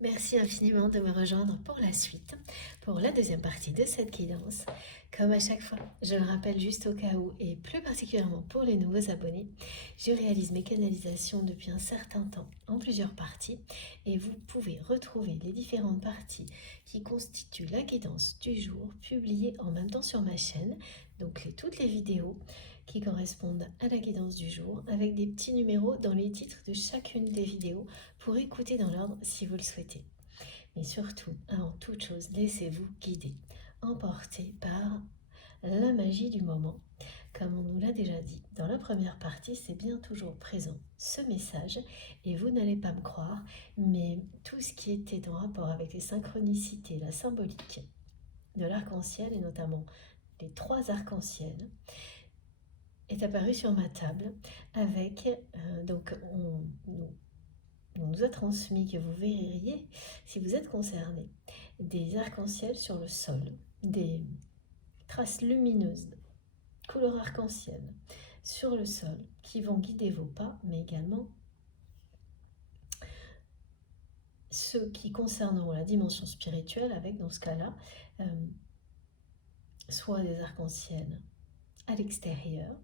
Merci infiniment de me rejoindre pour la suite, pour la deuxième partie de cette guidance. Comme à chaque fois, je le rappelle juste au cas où, et plus particulièrement pour les nouveaux abonnés, je réalise mes canalisations depuis un certain temps en plusieurs parties et vous pouvez retrouver les différentes parties qui constituent la guidance du jour publiées en même temps sur ma chaîne, donc toutes les vidéos qui correspondent à la guidance du jour avec des petits numéros dans les titres de chacune des vidéos pour écouter dans l'ordre si vous le souhaitez. Mais surtout, avant toute chose, laissez-vous guider, emporter par la magie du moment. Comme on nous l'a déjà dit, dans la première partie, c'est bien toujours présent ce message, et vous n'allez pas me croire, mais tout ce qui était en rapport avec les synchronicités, la symbolique de l'arc-en-ciel, et notamment les 3 arcs-en-ciel, est apparu sur ma table avec, on nous a transmis que vous verriez, si vous êtes concerné, des arcs-en-ciel sur le sol, des traces lumineuses, couleur arc-en-ciel, sur le sol, qui vont guider vos pas, mais également ceux qui concerneront la dimension spirituelle, avec dans ce cas-là, soit des arcs-en-ciel à l'extérieur,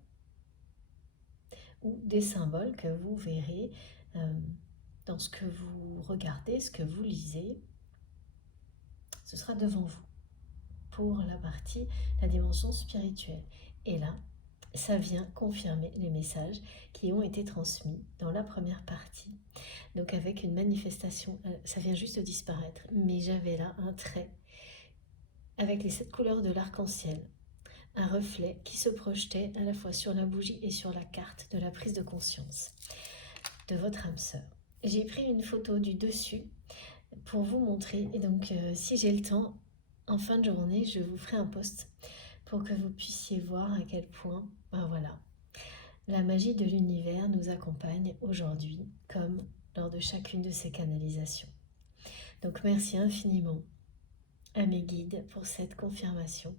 ou des symboles que vous verrez dans ce que vous regardez, ce que vous lisez. Ce sera devant vous pour la dimension spirituelle. Et là, ça vient confirmer les messages qui ont été transmis dans la première partie. Donc avec une manifestation, ça vient juste de disparaître, mais j'avais là un trait avec les 7 couleurs de l'arc-en-ciel, un reflet qui se projetait à la fois sur la bougie et sur la carte de la prise de conscience de votre âme sœur. J'ai pris une photo du dessus pour vous montrer, et donc si j'ai le temps, en fin de journée, je vous ferai un post pour que vous puissiez voir à quel point, voilà, la magie de l'univers nous accompagne aujourd'hui, comme lors de chacune de ces canalisations. Donc merci infiniment à mes guides pour cette confirmation.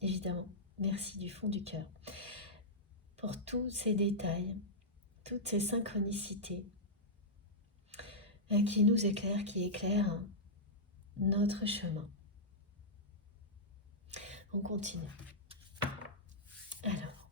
Évidemment, merci du fond du cœur pour tous ces détails, toutes ces synchronicités qui nous éclairent, qui éclairent notre chemin. On continue. Alors,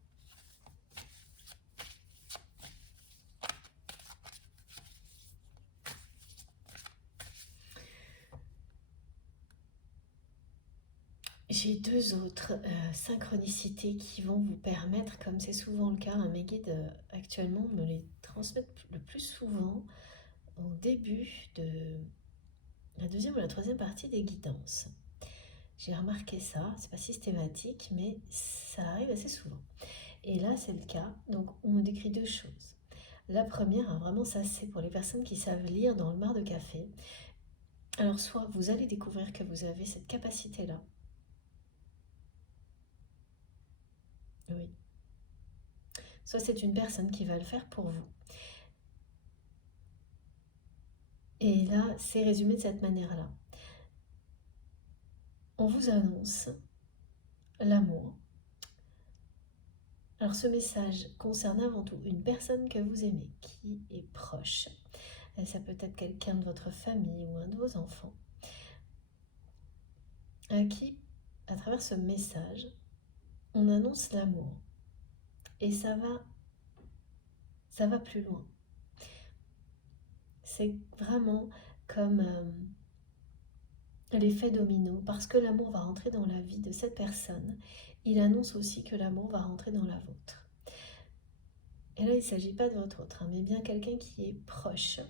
j'ai 2 autres synchronicités qui vont vous permettre, comme c'est souvent le cas, mes guides actuellement me les transmettent le plus souvent au début de la deuxième ou la troisième partie des guidances. J'ai remarqué ça, c'est pas systématique, mais ça arrive assez souvent. Et là, c'est le cas, donc on me décrit 2 choses. La première, vraiment ça c'est pour les personnes qui savent lire dans le mar de café. Alors soit vous allez découvrir que vous avez cette capacité-là. Oui. Soit c'est une personne qui va le faire pour vous. Et là, c'est résumé de cette manière-là. On vous annonce l'amour. Alors ce message concerne avant tout une personne que vous aimez, qui est proche. Ça peut être quelqu'un de votre famille ou un de vos enfants, à qui, à travers ce message, on annonce l'amour. Et ça va plus loin. C'est vraiment comme l'effet domino, parce que l'amour va rentrer dans la vie de cette personne, il annonce aussi que l'amour va rentrer dans la vôtre. Et là, il ne s'agit pas de votre autre, mais bien quelqu'un qui est proche,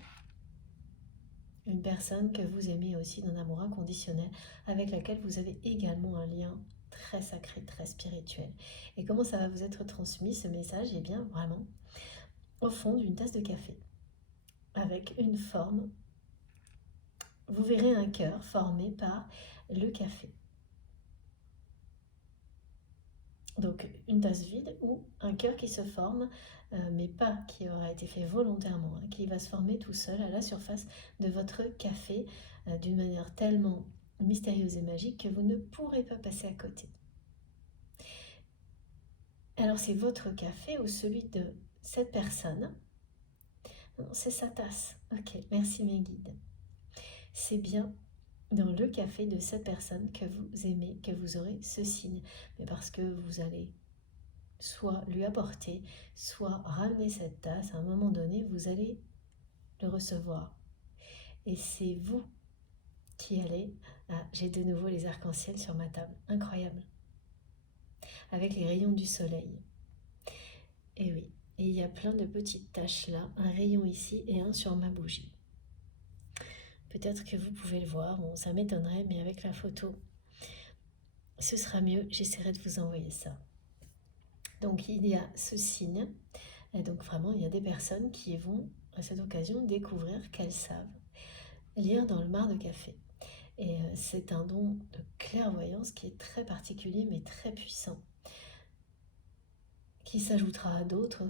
une personne que vous aimez aussi d'un amour inconditionnel, avec laquelle vous avez également un lien très sacré, très spirituel. Et comment ça va vous être transmis, ce message? Eh bien, vraiment, au fond d'une tasse de café, avec une forme. Vous verrez un cœur formé par le café. Donc une tasse vide ou un cœur qui se forme, mais pas qui aura été fait volontairement, qui va se former tout seul à la surface de votre café d'une manière tellement mystérieuse et magique que vous ne pourrez pas passer à côté. Alors c'est votre café ou celui de cette personne? Non, c'est sa tasse. Ok, merci mes guides. c'est bien dans le café de cette personne que vous aimez que vous aurez ce signe. Mais parce que vous allez soit lui apporter, soit ramener cette tasse, à un moment donné, vous allez le recevoir. Et c'est vous qui allez... Ah, j'ai de nouveau les arcs-en-ciel sur ma table. Incroyable. Avec les rayons du soleil. Et oui, et il y a plein de petites taches là, un rayon ici et un sur ma bougie. Peut-être que vous pouvez le voir, bon, ça m'étonnerait, mais avec la photo, ce sera mieux, j'essaierai de vous envoyer ça. Donc il y a ce signe, et donc vraiment il y a des personnes qui vont à cette occasion découvrir qu'elles savent lire dans le mar de café. Et c'est un don de clairvoyance qui est très particulier mais très puissant, qui s'ajoutera à d'autres,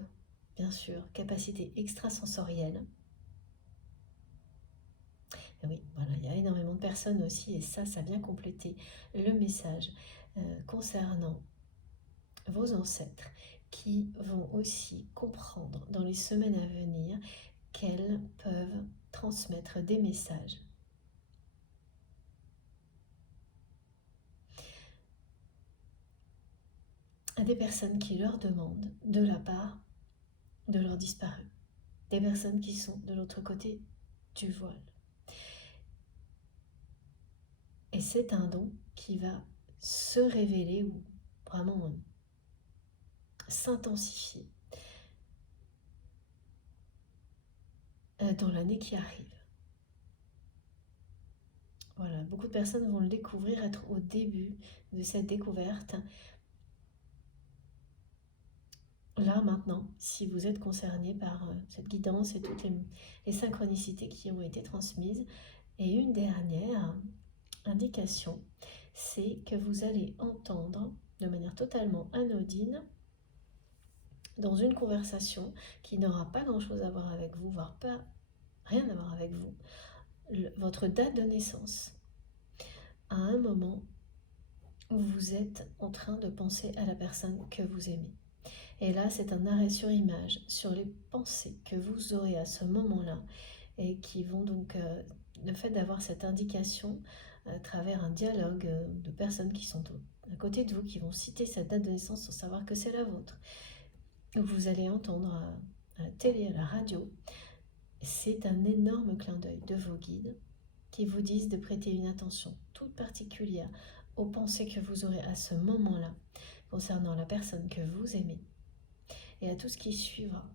bien sûr, capacités extrasensorielles. Et oui, voilà, il y a énormément de personnes aussi, et ça vient compléter le message concernant vos ancêtres qui vont aussi comprendre dans les semaines à venir qu'elles peuvent transmettre des messages. À des personnes qui leur demandent de la part de leurs disparus, des personnes qui sont de l'autre côté du voile. Et c'est un don qui va se révéler ou vraiment s'intensifier dans l'année qui arrive. Voilà, beaucoup de personnes vont le découvrir, être au début de cette découverte. Là, maintenant, si vous êtes concerné par cette guidance et toutes les synchronicités qui ont été transmises. Et une dernière indication, c'est que vous allez entendre de manière totalement anodine, dans une conversation qui n'aura pas grand-chose à voir avec vous, voire pas rien à voir avec vous, votre date de naissance, à un moment où vous êtes en train de penser à la personne que vous aimez. Et là, c'est un arrêt sur image sur les pensées que vous aurez à ce moment-là et qui vont donc, le fait d'avoir cette indication à travers un dialogue de personnes qui sont à côté de vous, qui vont citer cette date de naissance sans savoir que c'est la vôtre. Vous allez entendre à la télé, à la radio. C'est un énorme clin d'œil de vos guides qui vous disent de prêter une attention toute particulière aux pensées que vous aurez à ce moment-là concernant la personne que vous aimez et à tout ce qui suivra,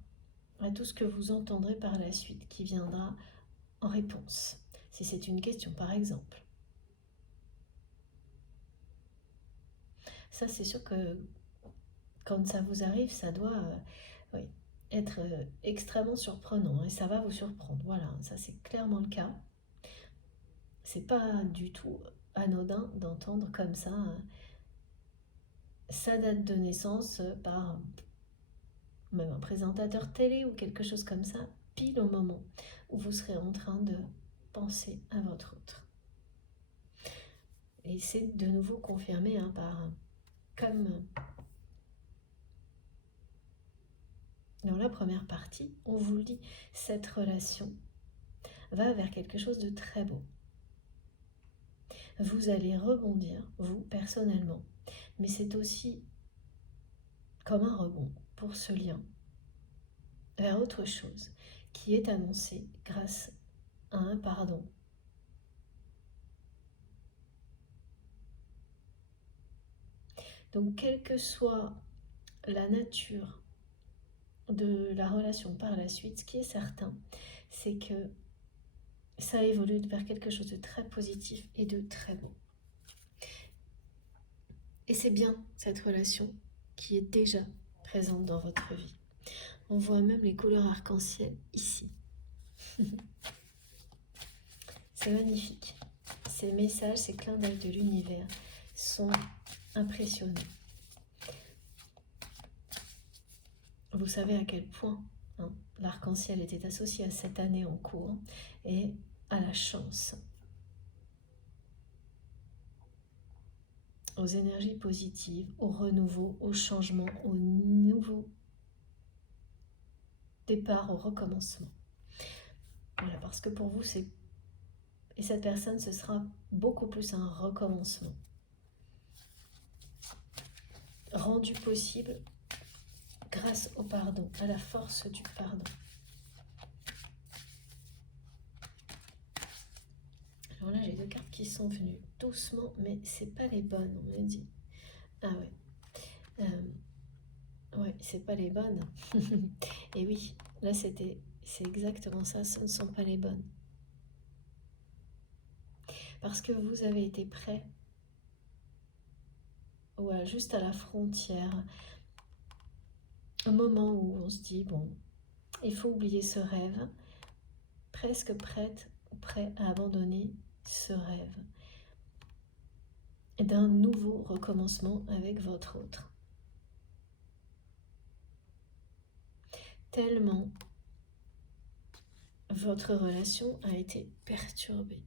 à tout ce que vous entendrez par la suite qui viendra en réponse, si c'est une question par exemple. Ça, c'est sûr que quand ça vous arrive, ça doit être extrêmement surprenant et ça va vous surprendre. Voilà, ça c'est clairement le cas. C'est pas du tout anodin d'entendre comme ça sa date de naissance par même un présentateur télé ou quelque chose comme ça, pile au moment où vous serez en train de penser à votre autre. Et c'est de nouveau confirmé par, comme dans la première partie, on vous le dit, cette relation va vers quelque chose de très beau. Vous allez rebondir, vous, personnellement, mais c'est aussi comme un rebond pour ce lien vers autre chose qui est annoncé grâce à un pardon. Donc, quelle que soit la nature de la relation par la suite, ce qui est certain, c'est que ça évolue vers quelque chose de très positif et de très beau. Et c'est bien cette relation qui est déjà présente dans votre vie. On voit même les couleurs arc-en-ciel ici. C'est magnifique. Ces messages, ces clins d'œil de l'univers sont impressionnants. Vous savez à quel point l'arc-en-ciel était associé à cette année en cours et à la chance, aux énergies positives, au renouveau, au changement, au nouveau départ, au recommencement. Voilà, parce que pour vous, c'est Et cette personne, ce sera beaucoup plus un recommencement. Rendu possible grâce au pardon, à la force du pardon. Alors là, j'ai 2 cartes qui sont venues doucement, mais c'est pas les bonnes, on me dit. Ah ouais. Ouais, c'est pas les bonnes. Et oui, là c'est exactement ça, ce ne sont pas les bonnes. Parce que vous avez été prêt, ouais, juste à la frontière, un moment où on se dit, bon, il faut oublier ce rêve, presque prête ou prêt à abandonner ce rêve d'un nouveau recommencement avec votre autre. Tellement votre relation a été perturbée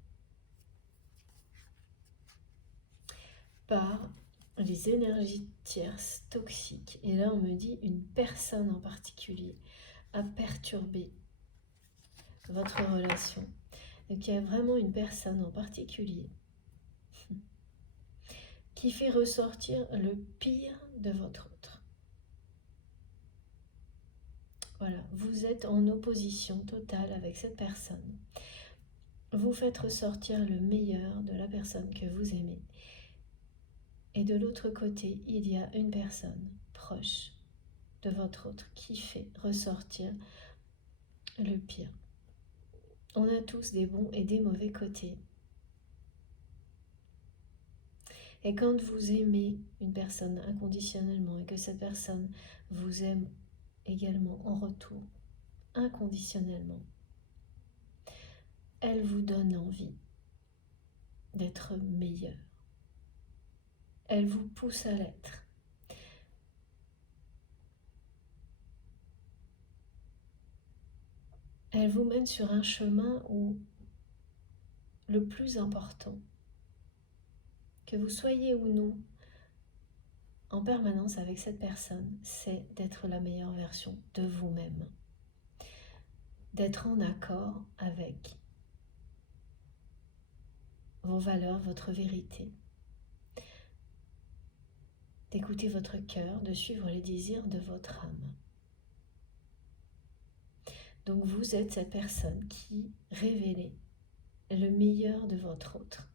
par les énergies tierces toxiques. Et là, on me dit une personne en particulier a perturbé votre relation. Donc, il y a vraiment une personne en particulier qui fait ressortir le pire de votre autre. Voilà, vous êtes en opposition totale avec cette personne. Vous faites ressortir le meilleur de la personne que vous aimez. Et de l'autre côté, il y a une personne proche de votre autre qui fait ressortir le pire. On a tous des bons et des mauvais côtés. Et quand vous aimez une personne inconditionnellement et que cette personne vous aime également en retour, inconditionnellement, elle vous donne envie d'être meilleur. Elle vous pousse à l'être. Elle vous mène sur un chemin où le plus important, que vous soyez ou non en permanence avec cette personne, c'est d'être la meilleure version de vous-même, d'être en accord avec vos valeurs, votre vérité, d'écouter votre cœur, de suivre les désirs de votre âme. Donc vous êtes cette personne qui révèle le meilleur de votre autre.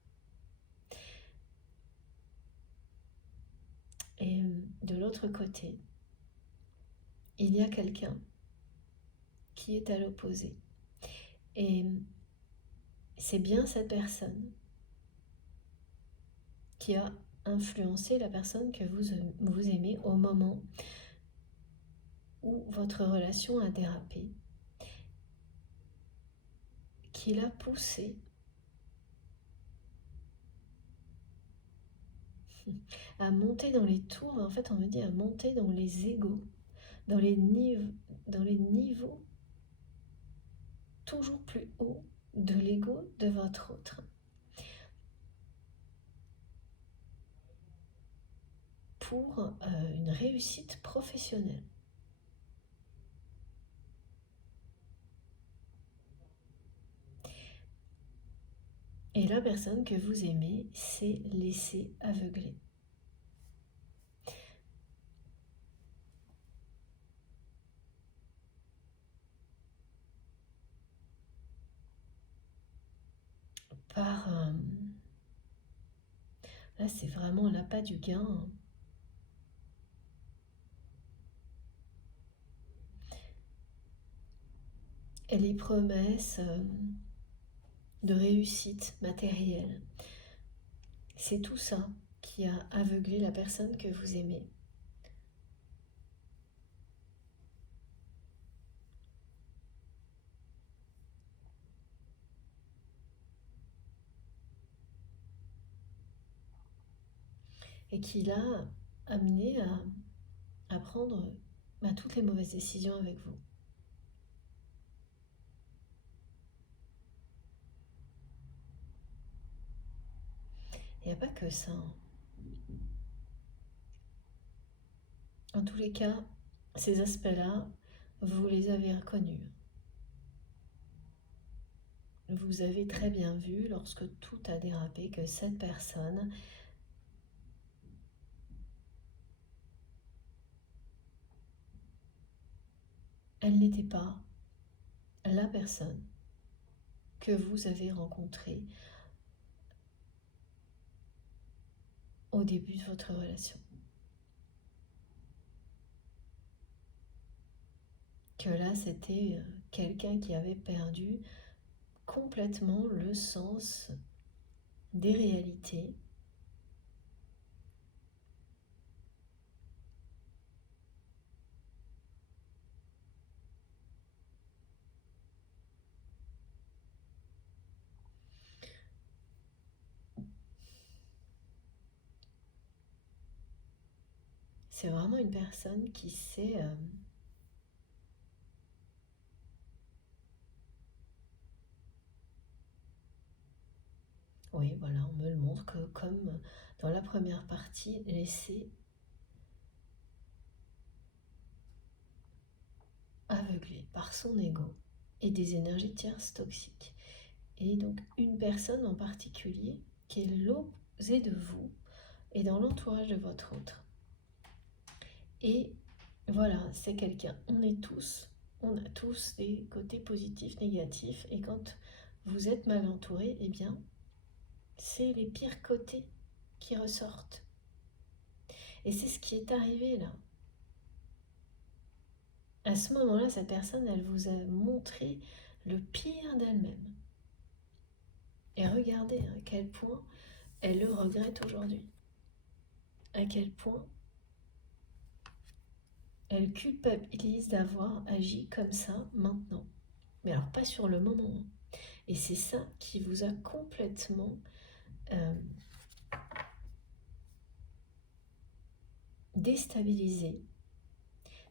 Et de l'autre côté, il y a quelqu'un qui est à l'opposé. Et c'est bien cette personne qui a influencé la personne que vous aimez au moment où votre relation a dérapé, qui l'a poussé à monter dans les tours, en fait on me dit à monter dans les égos, dans les niveaux toujours plus hauts de l'ego de votre autre. Pour une réussite professionnelle. Et la personne que vous aimez s'est laissée aveugler. Par... là, c'est vraiment l'appât du gain. Et les promesses de réussite matérielle. C'est tout ça qui a aveuglé la personne que vous aimez. Et qui l'a amené à prendre toutes les mauvaises décisions avec vous. Il n'y a pas que ça. En tous les cas, ces aspects-là, vous les avez reconnus. vous avez très bien vu, lorsque tout a dérapé, que cette personne, elle n'était pas la personne que vous avez rencontrée au début de votre relation. Que là, c'était quelqu'un qui avait perdu complètement le sens des réalités. C'est vraiment une personne qui sait... oui, voilà, on me le montre que comme dans la première partie, laisser aveuglé par son ego et des énergies tierces toxiques. Et donc une personne en particulier qui est l'opposé de vous et dans l'entourage de votre autre. Et voilà, c'est quelqu'un. On a tous des côtés positifs, négatifs. Et quand vous êtes mal entouré, eh bien, c'est les pires côtés qui ressortent. Et c'est ce qui est arrivé là. À ce moment-là, cette personne, elle vous a montré le pire d'elle-même. Et regardez à quel point elle le regrette aujourd'hui. À quel point elle culpabilise d'avoir agi comme ça maintenant. Mais alors pas sur le moment. Et c'est ça qui vous a complètement déstabilisé.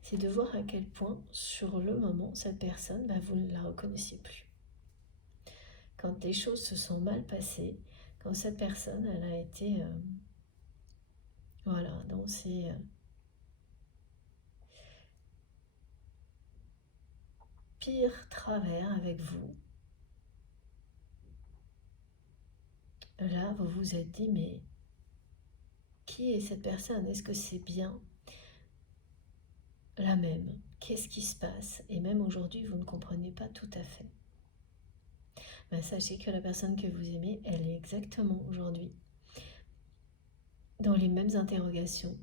C'est de voir à quel point sur le moment, cette personne, vous ne la reconnaissiez plus. Quand les choses se sont mal passées, quand cette personne, elle a été voilà, dans ses... pire travers avec vous, là, vous vous êtes dit, mais qui est cette personne? Est-ce que c'est bien la même? Qu'est-ce qui se passe? Et même aujourd'hui, vous ne comprenez pas tout à fait. Sachez que la personne que vous aimez, elle est exactement aujourd'hui dans les mêmes interrogations.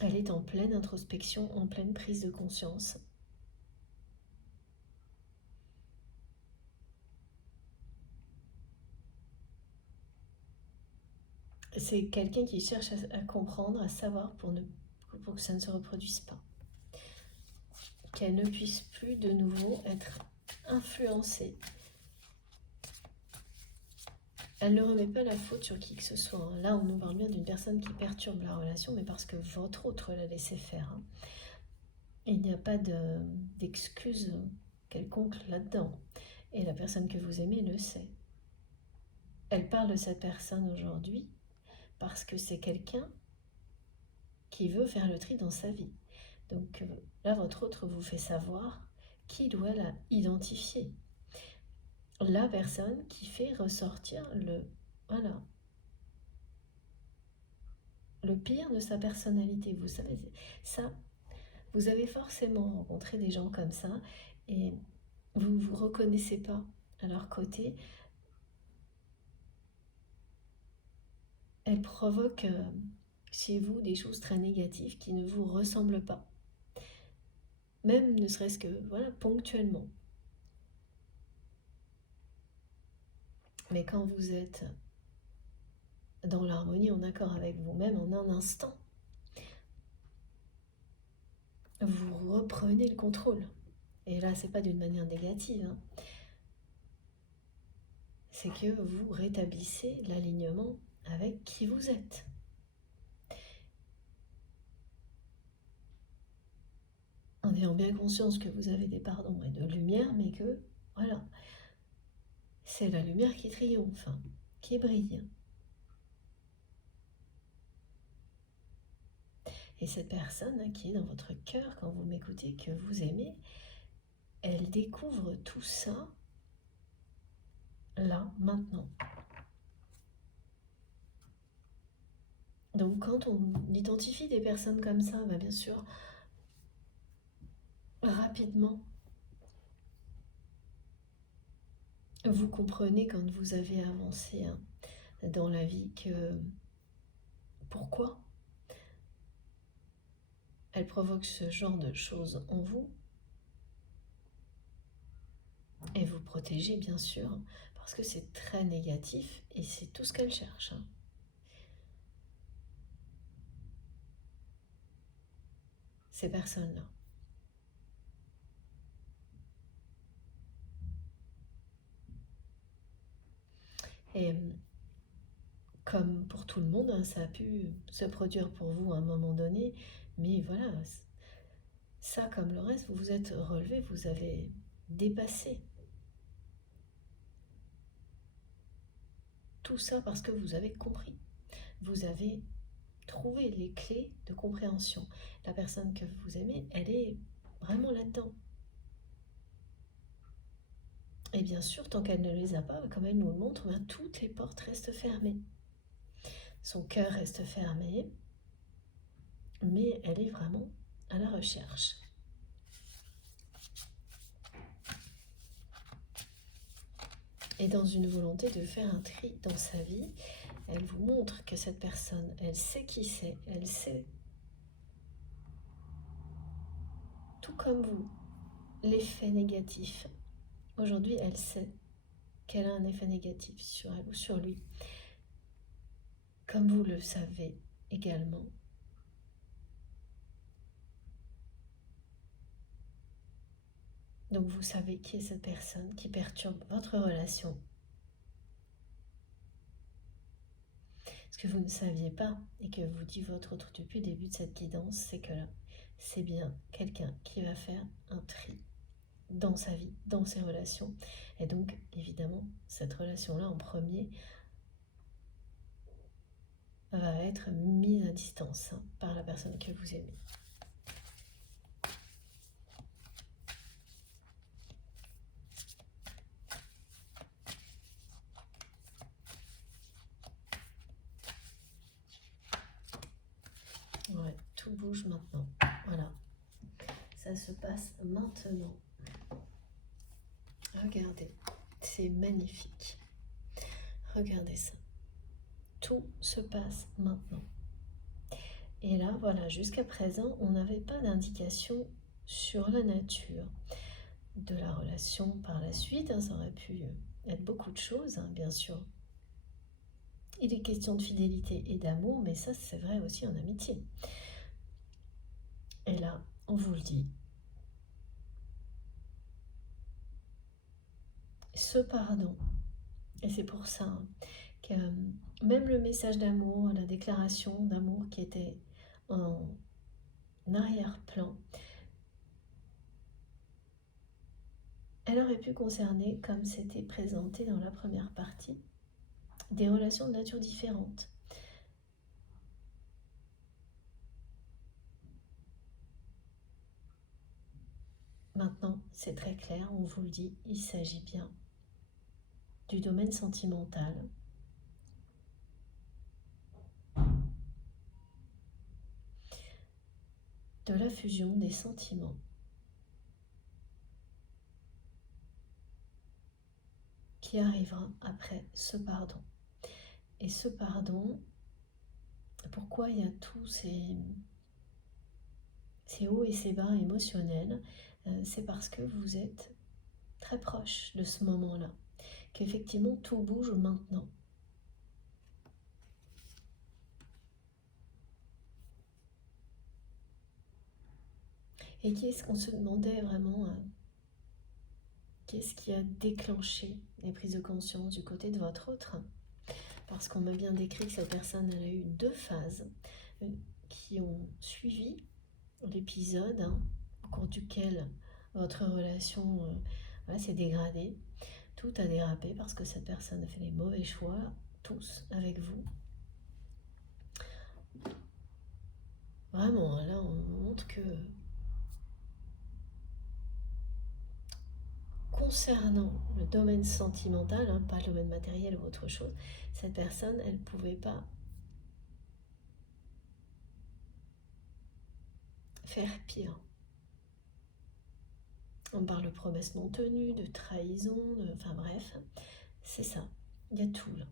Elle est en pleine introspection, en pleine prise de conscience. C'est quelqu'un qui cherche à comprendre, à savoir pour que ça ne se reproduise pas. Qu'elle ne puisse plus de nouveau être influencée. Elle ne remet pas la faute sur qui que ce soit. Là, on nous parle bien d'une personne qui perturbe la relation, mais parce que votre autre l'a laissé faire. Il n'y a pas d'excuse quelconque là-dedans. Et la personne que vous aimez le sait. Elle parle de cette personne aujourd'hui parce que c'est quelqu'un qui veut faire le tri dans sa vie. Donc là, votre autre vous fait savoir qui doit la identifier. La personne qui fait ressortir le pire de sa personnalité. Vous savez, ça, vous avez forcément rencontré des gens comme ça et vous ne vous reconnaissez pas à leur côté. Elle provoque chez vous des choses très négatives qui ne vous ressemblent pas. Même ne serait-ce que, ponctuellement. Mais quand vous êtes dans l'harmonie, en accord avec vous-même, en un instant, vous reprenez le contrôle. Et là, c'est pas d'une manière négative. C'est que vous rétablissez l'alignement avec qui vous êtes. En ayant bien conscience que vous avez des parts d'ombre et de lumière, mais que, c'est la lumière qui triomphe, qui brille. Et cette personne qui est dans votre cœur quand vous m'écoutez, que vous aimez, elle découvre tout ça là, maintenant. Donc quand on identifie des personnes comme ça, bien sûr, rapidement, vous comprenez quand vous avez avancé dans la vie que pourquoi elle provoque ce genre de choses en vous. Et vous protégez bien sûr, parce que c'est très négatif et c'est tout ce qu'elle cherche. Ces personnes-là. Et comme pour tout le monde, ça a pu se produire pour vous à un moment donné, mais voilà, ça comme le reste, vous vous êtes relevé, vous avez dépassé tout ça parce que vous avez compris. Vous avez trouvé les clés de compréhension. La personne que vous aimez, elle est vraiment là-dedans. Et bien sûr, tant qu'elle ne les a pas, comme elle nous le montre, toutes les portes restent fermées. Son cœur reste fermé, mais elle est vraiment à la recherche. Et dans une volonté de faire un tri dans sa vie, elle vous montre que cette personne, elle sait qui c'est, elle sait, tout comme vous, l'effet négatif. Aujourd'hui, elle sait qu'elle a un effet négatif sur elle ou sur lui. Comme vous le savez également. Donc vous savez qui est cette personne qui perturbe votre relation. Ce que vous ne saviez pas et que vous dit votre autre depuis le début de cette guidance, c'est que là, c'est bien quelqu'un qui va faire un tri dans sa vie, dans ses relations. Et donc, évidemment, cette relation-là en premier va être mise à distance par la personne que vous aimez. Ouais, tout bouge maintenant. Voilà. Ça se passe maintenant. Regardez, c'est magnifique. Regardez ça. Tout se passe maintenant. Et là, voilà, jusqu'à présent, on n'avait pas d'indication sur la nature de la relation par la suite. Ça aurait pu être beaucoup de choses, bien sûr. Il est question de fidélité et d'amour, mais ça, c'est vrai aussi en amitié. Et là, on vous le dit. Ce pardon, et c'est pour ça que même le message d'amour, la déclaration d'amour qui était en arrière-plan, elle aurait pu concerner, comme c'était présenté dans la première partie, des relations de nature différente. Maintenant, c'est très clair, on vous le dit, il s'agit bien du domaine sentimental. De la fusion des sentiments. Qui arrivera après ce pardon. Et ce pardon, pourquoi il y a tous ces hauts et ces bas émotionnels, c'est parce que vous êtes très proche de ce moment-là, qu'effectivement tout bouge maintenant. Et qu'est-ce qu'on se demandait vraiment, qu'est-ce qui a déclenché les prises de conscience du côté de votre autre? Parce qu'on m'a bien décrit que cette personne elle a eu 2 phases qui ont suivi l'épisode au cours duquel votre relation s'est dégradée. Tout a dérapé parce que cette personne a fait les mauvais choix, tous avec vous. Vraiment, là on montre que concernant le domaine sentimental, pas le domaine matériel ou autre chose, cette personne, elle ne pouvait pas faire pire. On parle de promesses non tenues, de trahison, enfin bref, c'est ça. Il y a tout là.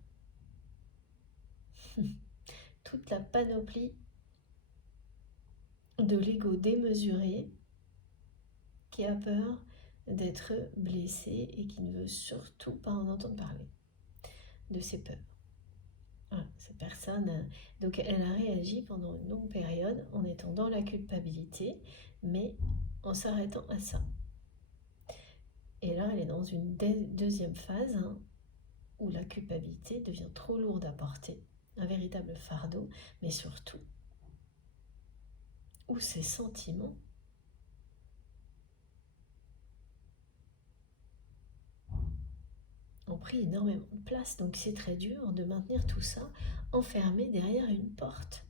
Toute la panoplie de l'ego démesuré qui a peur d'être blessé et qui ne veut surtout pas en entendre parler de ses peurs. Voilà, cette personne, donc elle a réagi pendant une longue période en étant dans la culpabilité, mais en s'arrêtant à ça. Et là, elle est dans une deuxième phase où la culpabilité devient trop lourde à porter, un véritable fardeau, mais surtout où ses sentiments ont pris énormément de place. Donc c'est très dur de maintenir tout ça enfermé derrière une porte.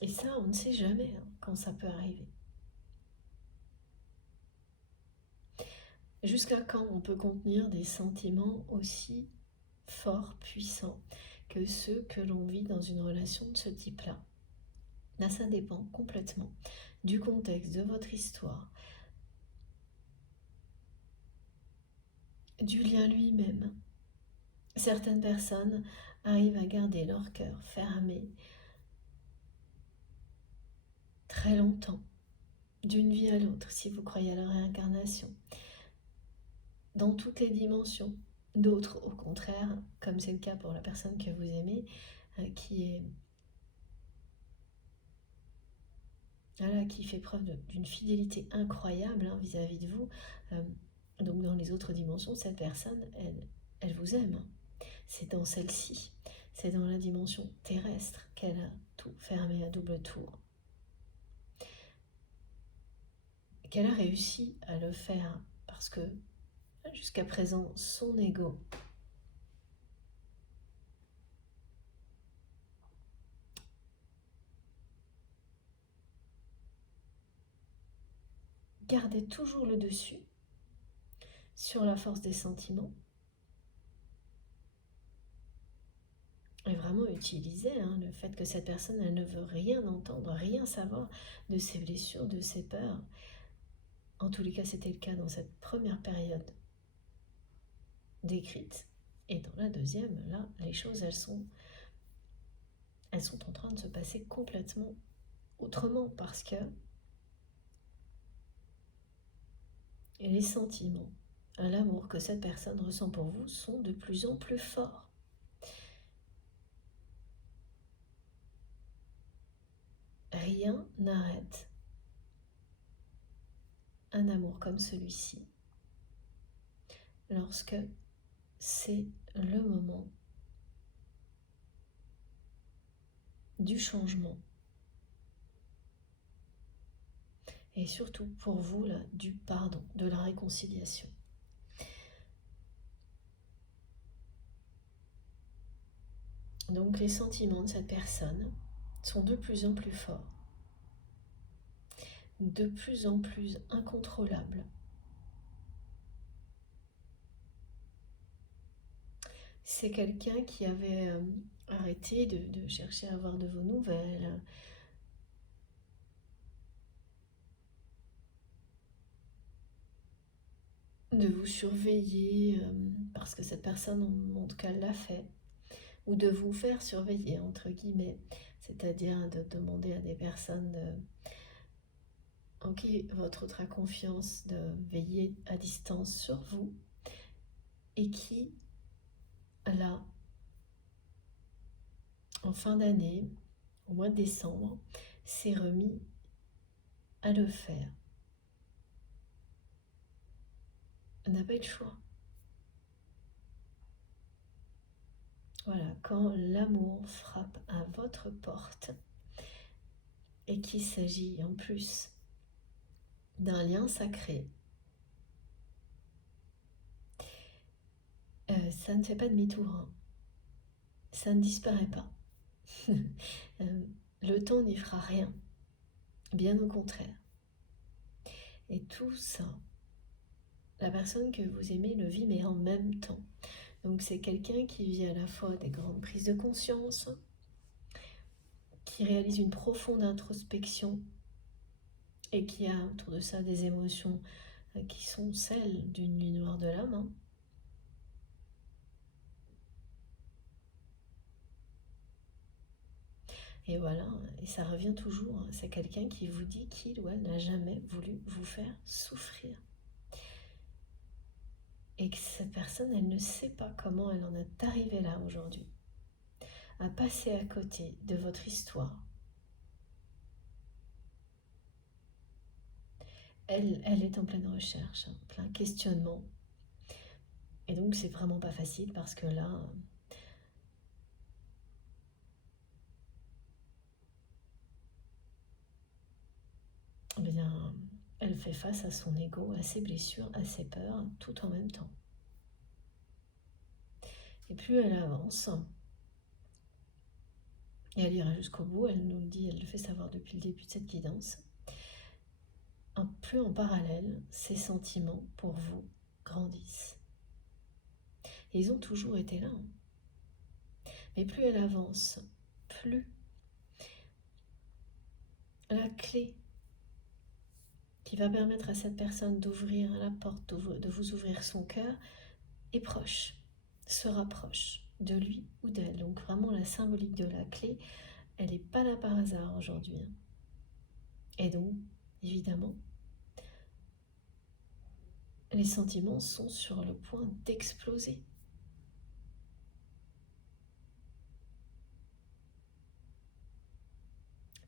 Et ça, on ne sait jamais quand ça peut arriver. Jusqu'à quand on peut contenir des sentiments aussi forts, puissants que ceux que l'on vit dans une relation de ce type-là? Là, ça dépend complètement du contexte, de votre histoire, du lien lui-même. Certaines personnes arrivent à garder leur cœur fermé très longtemps, d'une vie à l'autre, si vous croyez à la réincarnation, dans toutes les dimensions. D'autres, au contraire, comme c'est le cas pour la personne que vous aimez, qui fait preuve d'une fidélité incroyable vis-à-vis de vous. Donc dans les autres dimensions, cette personne, elle vous aime. C'est dans celle-ci, c'est dans la dimension terrestre qu'elle a tout fermé à double tour. Qu'elle a réussi à le faire parce que jusqu'à présent, son ego gardait toujours le dessus sur la force des sentiments et vraiment utilisait le fait que cette personne, elle ne veut rien entendre, rien savoir de ses blessures, de ses peurs. En tous les cas, c'était le cas dans cette première période décrite. Et dans la deuxième, là, les choses, elles sont en train de se passer complètement autrement parce que les sentiments, l'amour que cette personne ressent pour vous sont de plus en plus forts. Rien n'arrête un amour comme celui-ci lorsque c'est le moment du changement. Et surtout pour vous, là, du pardon, de la réconciliation. Donc les sentiments de cette personne sont de plus en plus forts, de plus en plus incontrôlables. C'est quelqu'un qui avait arrêté de chercher à avoir de vos nouvelles, de vous surveiller, parce que cette personne, en tout cas, l'a fait, ou de vous faire surveiller, entre guillemets, c'est-à-dire de demander à des personnes en qui votre autre a confiance de veiller à distance sur vous, et qui, là, en fin d'année, au mois de décembre, s'est remis à le faire. On n'a pas eu le choix. Voilà, quand l'amour frappe à votre porte et qu'il s'agit en plus d'un lien sacré, ça ne fait pas demi-tour, hein. Ça ne disparaît pas. Le temps n'y fera rien, bien au contraire. Et tout ça, la personne que vous aimez le vit, mais en même temps. Donc c'est quelqu'un qui vit à la fois des grandes prises de conscience, qui réalise une profonde introspection et qui a autour de ça des émotions qui sont celles d'une nuit noire de l'âme, hein. Et voilà, et ça revient toujours, hein. C'est quelqu'un qui vous dit qu'il ou elle n'a jamais voulu vous faire souffrir. Et que cette personne, elle ne sait pas comment elle en est arrivée là aujourd'hui, à passer à côté de votre histoire. Elle est en pleine recherche, hein, plein questionnement. Et donc c'est vraiment pas facile parce que là, eh bien, elle fait face à son ego, à ses blessures, à ses peurs, tout en même temps. Et plus elle avance, et elle ira jusqu'au bout, elle nous le dit, elle le fait savoir depuis le début de cette guidance, plus en parallèle, ses sentiments pour vous grandissent. Et ils ont toujours été là. Mais plus elle avance, plus la clé qui va permettre à cette personne d'ouvrir la porte, de vous ouvrir son cœur, est proche, se rapproche de lui ou d'elle. Donc vraiment la symbolique de la clé, elle n'est pas là par hasard aujourd'hui. Et donc, évidemment, les sentiments sont sur le point d'exploser.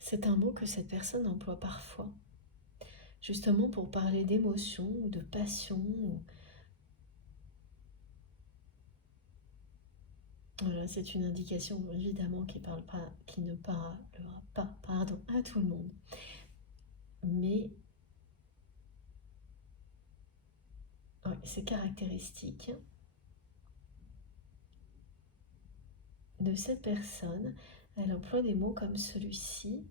C'est un mot que cette personne emploie parfois, justement pour parler d'émotion ou de passion. Voilà, c'est une indication évidemment qui ne parlera pas, à tout le monde. Mais ouais, c'est caractéristique de cette personne. Elle emploie des mots comme celui-ci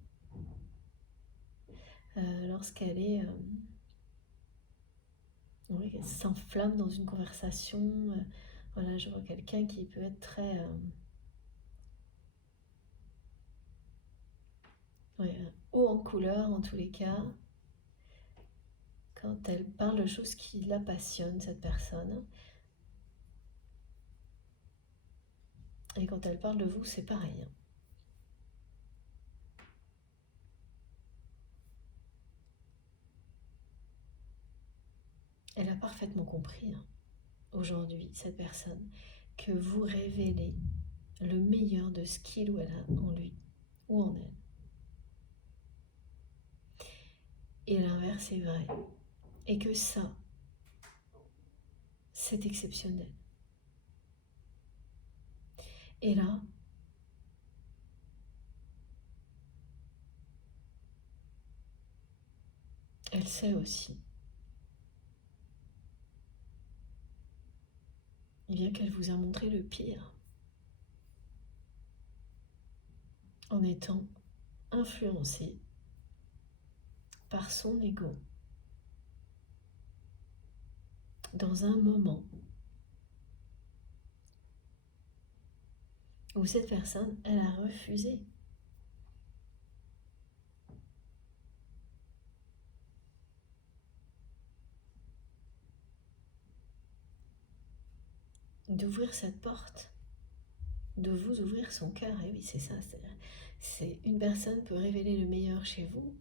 lorsqu'elle est, oui, elle s'enflamme dans une conversation. Voilà, je vois quelqu'un qui peut être très haut en couleur en tous les cas. Quand elle parle de choses qui la passionnent, cette personne. Et quand elle parle de vous, c'est pareil. Elle a parfaitement compris, hein, aujourd'hui, cette personne, que vous révélez le meilleur de ce qu'il ou elle a en lui ou en elle. Et l'inverse est vrai. Et que ça, c'est exceptionnel. Et là, elle sait aussi, eh bien qu'elle vous a montré le pire en étant influencée par son ego dans un moment où cette personne, elle a refusé d'ouvrir cette porte, de vous ouvrir son cœur. Et oui, c'est ça, c'est une personne peut révéler le meilleur chez vous,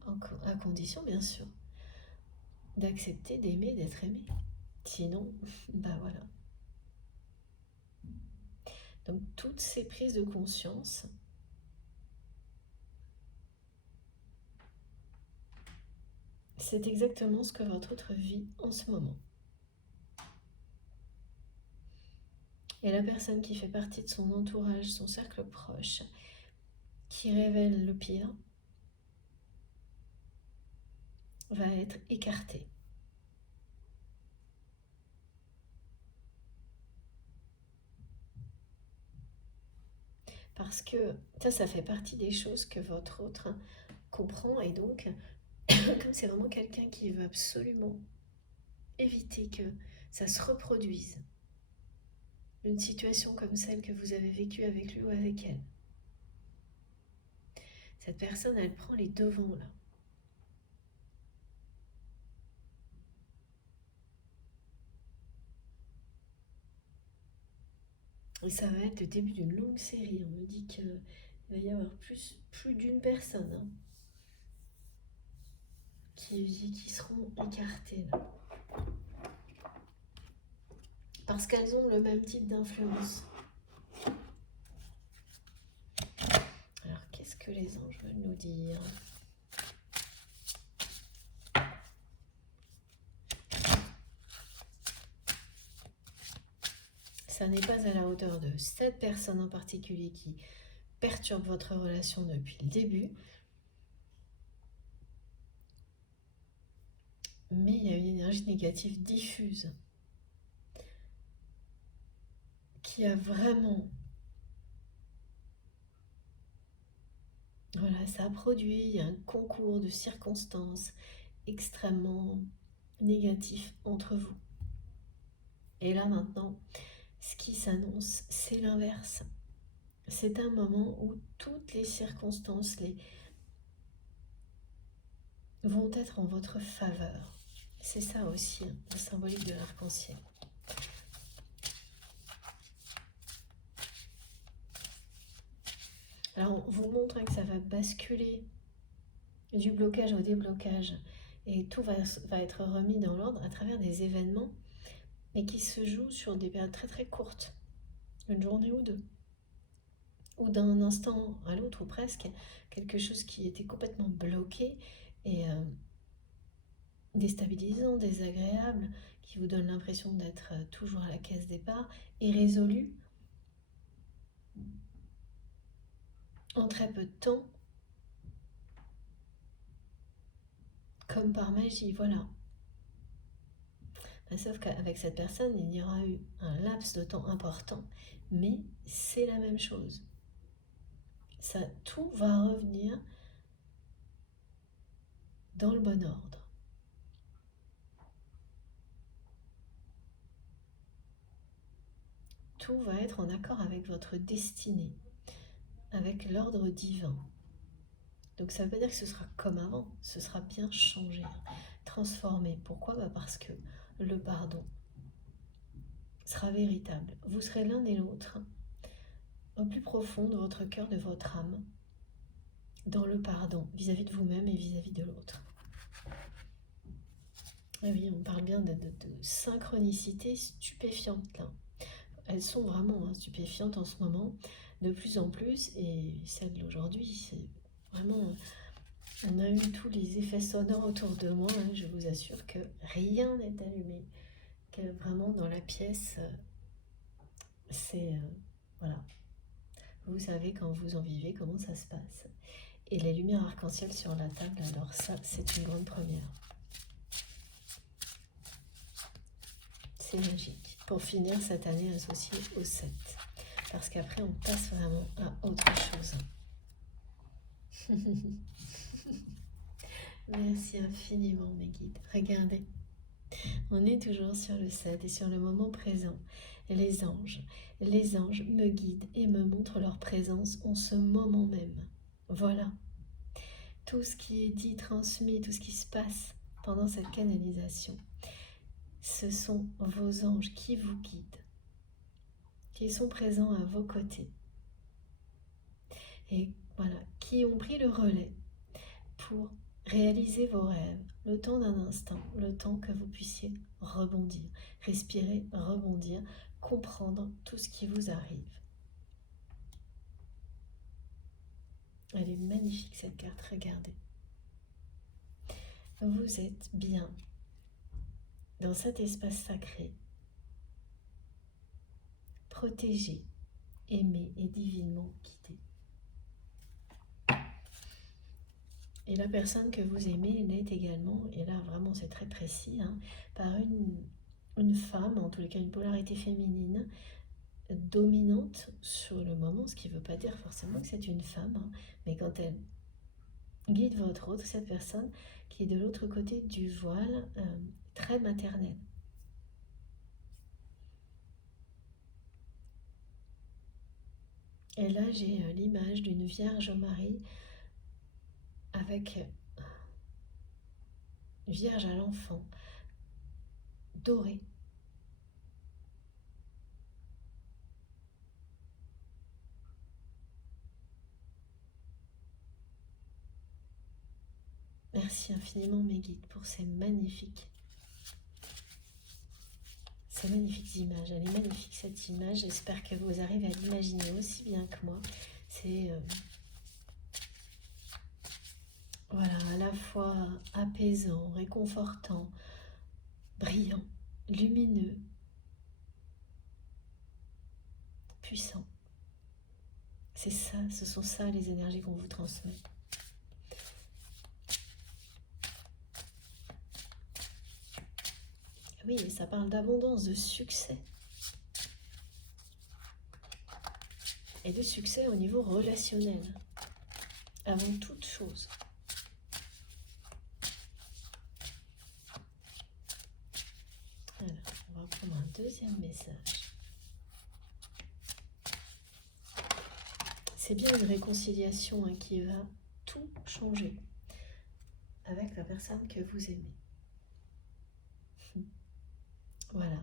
à condition, bien sûr, d'accepter, d'aimer, d'être aimé. Sinon, bah voilà. Donc toutes ces prises de conscience, c'est exactement ce que votre autre vit en ce moment. Et la personne qui fait partie de son entourage, son cercle proche, qui révèle le pire, va être écartée. « Parce que ça fait partie des choses que votre autre comprend. Et donc, comme c'est vraiment quelqu'un qui veut absolument éviter que ça se reproduise, une situation comme celle que vous avez vécue avec lui ou avec elle, cette personne, elle prend les devants là. Et ça va être le début d'une longue série. On me dit qu'il va y avoir plus d'une personne qui seront écartées là. Parce qu'elles ont le même type d'influence. Alors, qu'est-ce que les anges veulent nous dire ? Ça n'est pas à la hauteur de cette personne en particulier qui perturbe votre relation depuis le début. Mais il y a une énergie négative diffuse qui a vraiment... Voilà, ça a produit un concours de circonstances extrêmement négatifs entre vous. Et là maintenant, ce qui s'annonce, c'est l'inverse. C'est un moment où toutes les circonstances vont être en votre faveur. C'est ça aussi, le symbolique de l'arc-en-ciel. Alors, on vous montre que ça va basculer du blocage au déblocage et tout va être remis dans l'ordre à travers des événements, mais qui se jouent sur des périodes très très courtes, une journée ou deux, ou d'un instant à l'autre ou presque, quelque chose qui était complètement bloqué et déstabilisant, désagréable, qui vous donne l'impression d'être toujours à la case départ, et résolu en très peu de temps, comme par magie, voilà. Sauf qu'avec cette personne, il y aura eu un laps de temps important, mais c'est la même chose. Ça, tout va revenir dans le bon ordre. Tout va être en accord avec votre destinée, avec l'ordre divin. Donc ça veut pas dire que ce sera comme avant, ce sera bien changé, transformé. Pourquoi ? Parce que le pardon sera véritable. Vous serez l'un et l'autre au plus profond de votre cœur, de votre âme, dans le pardon vis-à-vis de vous-même et vis-à-vis de l'autre. Ah oui, on parle bien de synchronicité stupéfiante là. Elles sont vraiment stupéfiantes en ce moment, de plus en plus, et celle d'aujourd'hui, c'est vraiment... On a eu tous les effets sonores autour de moi, je vous assure que rien n'est allumé, que vraiment dans la pièce, c'est... voilà. Vous savez quand vous en vivez, comment ça se passe. Et les lumières arc-en-ciel sur la table, alors ça, c'est une grande première. C'est magique. Pour finir cette année associée au 7. Parce qu'après, on passe vraiment à autre chose. Merci infiniment, mes guides. Regardez, on est toujours sur le 7 et sur le moment présent. Les anges me guident et me montrent leur présence en ce moment même. Voilà. Tout ce qui est dit, transmis, tout ce qui se passe pendant cette canalisation, ce sont vos anges qui vous guident, qui sont présents à vos côtés et voilà, qui ont pris le relais pour réaliser vos rêves, le temps d'un instant, le temps que vous puissiez rebondir, respirer, rebondir, comprendre tout ce qui vous arrive. Elle est magnifique cette carte, regardez. Vous êtes bien dans cet espace sacré, protégé, aimé et divinement guidé. Et la personne que vous aimez l'est également, et là vraiment c'est très précis, par une femme, en tous les cas une polarité féminine, dominante sur le moment, ce qui ne veut pas dire forcément que c'est une femme, hein, mais quand elle guide votre autre, cette personne qui est de l'autre côté du voile, très maternelle. Et là, j'ai l'image d'une Vierge Marie avec Vierge à l'enfant, dorée. Merci infiniment mes guides pour ces magnifiques images. Elle est magnifique cette image, j'espère que vous arrivez à l'imaginer aussi bien que moi. C'est voilà, à la fois apaisant, réconfortant, brillant, lumineux, puissant. C'est ça, ce sont ça les énergies qu'on vous transmet. Oui, et ça parle d'abondance, de succès. Et de succès au niveau relationnel, avant toute chose. Alors, on va prendre un deuxième message. C'est bien une réconciliation qui va tout changer avec la personne que vous aimez. Voilà.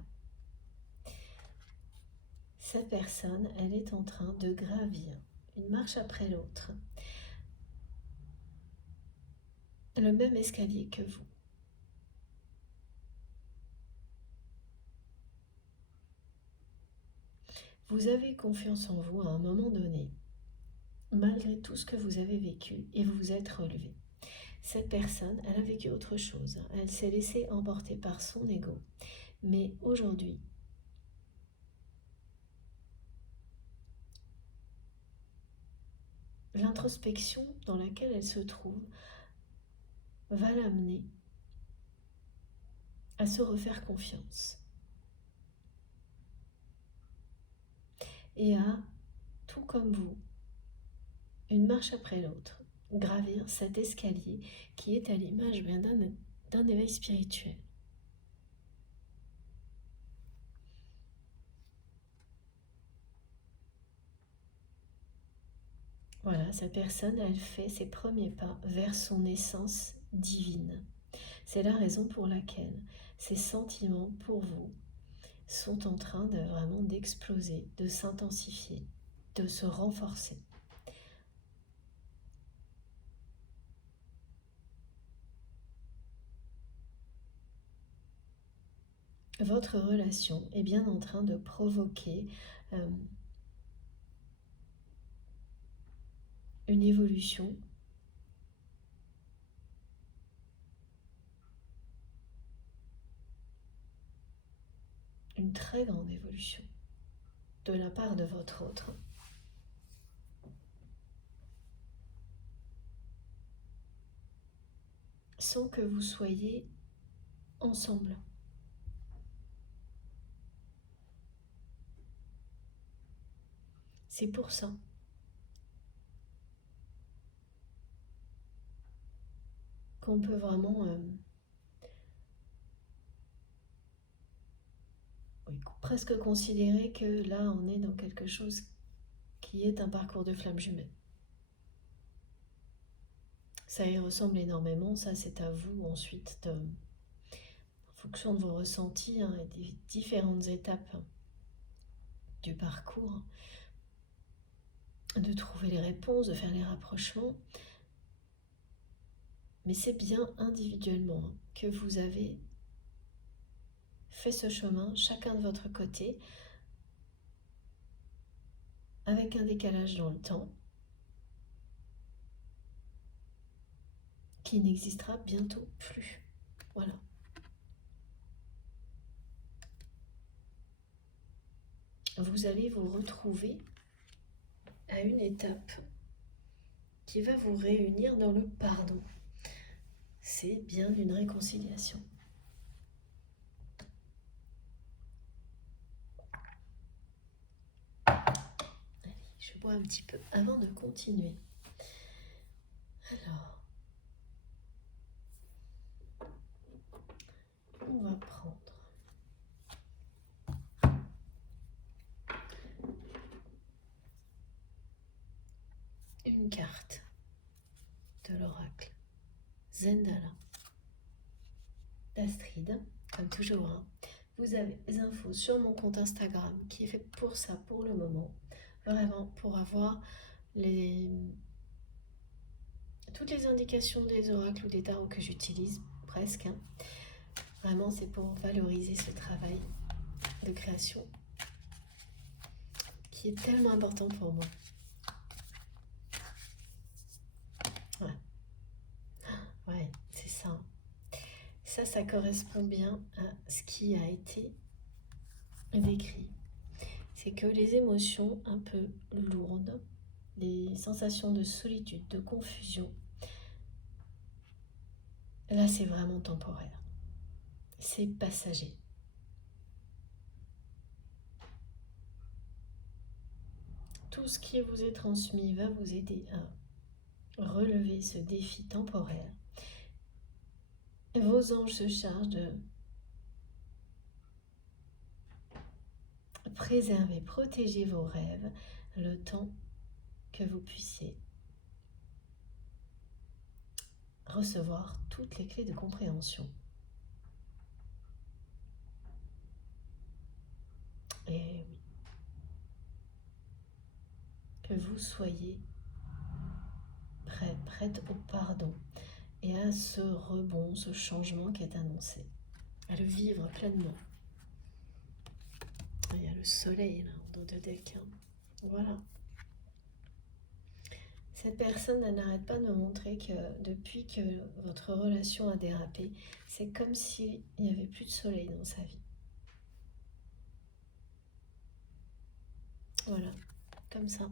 Cette personne, elle est en train de gravir une marche après l'autre, le même escalier que vous. Vous avez confiance en vous à un moment donné, malgré tout ce que vous avez vécu, et vous vous êtes relevé. Cette personne, elle a vécu autre chose. Elle s'est laissée emporter par son ego. Mais aujourd'hui, l'introspection dans laquelle elle se trouve va l'amener à se refaire confiance et à, tout comme vous, une marche après l'autre, gravir cet escalier qui est à l'image d'un éveil spirituel. Voilà, cette personne, elle fait ses premiers pas vers son essence divine. C'est la raison pour laquelle ces sentiments pour vous sont en train de vraiment d'exploser, de s'intensifier, de se renforcer. Votre relation est bien en train de provoquer une évolution une très grande évolution de la part de votre autre. Sans que vous soyez ensemble. C'est pour ça qu'on peut vraiment presque considérer que là on est dans quelque chose qui est un parcours de flamme jumelle. Ça y ressemble énormément, ça c'est à vous ensuite, en fonction de vos ressentis et des différentes étapes du parcours, de trouver les réponses, de faire les rapprochements. Mais c'est bien individuellement que vous avez fait ce chemin, chacun de votre côté, avec un décalage dans le temps, qui n'existera bientôt plus. Voilà. Vous allez vous retrouver à une étape qui va vous réunir dans le pardon. C'est bien une réconciliation. Je bois un petit peu avant de continuer. Alors, on va prendre une carte de l'oracle Zendala d'Astrid, comme toujours. Hein. Vous avez les infos sur mon compte Instagram qui est fait pour ça pour le moment. Vraiment pour avoir toutes les indications des oracles ou des tarots que j'utilise, presque. Hein. Vraiment, c'est pour valoriser ce travail de création qui est tellement important pour moi. Ouais, c'est ça. Ça correspond bien à ce qui a été décrit. C'est que les émotions un peu lourdes, les sensations de solitude, de confusion, là c'est vraiment temporaire. C'est passager. Tout ce qui vous est transmis va vous aider à relever ce défi temporaire. Vos anges se chargent de préserver, protéger vos rêves le temps que vous puissiez recevoir toutes les clés de compréhension. Et oui, que vous soyez prête au pardon et à ce rebond, ce changement qui est annoncé, à le vivre pleinement. Il y a le soleil là, dans deux decks. Hein. Voilà. Cette personne, elle n'arrête pas de me montrer que depuis que votre relation a dérapé, c'est comme s'il n'y avait plus de soleil dans sa vie. Voilà, comme ça.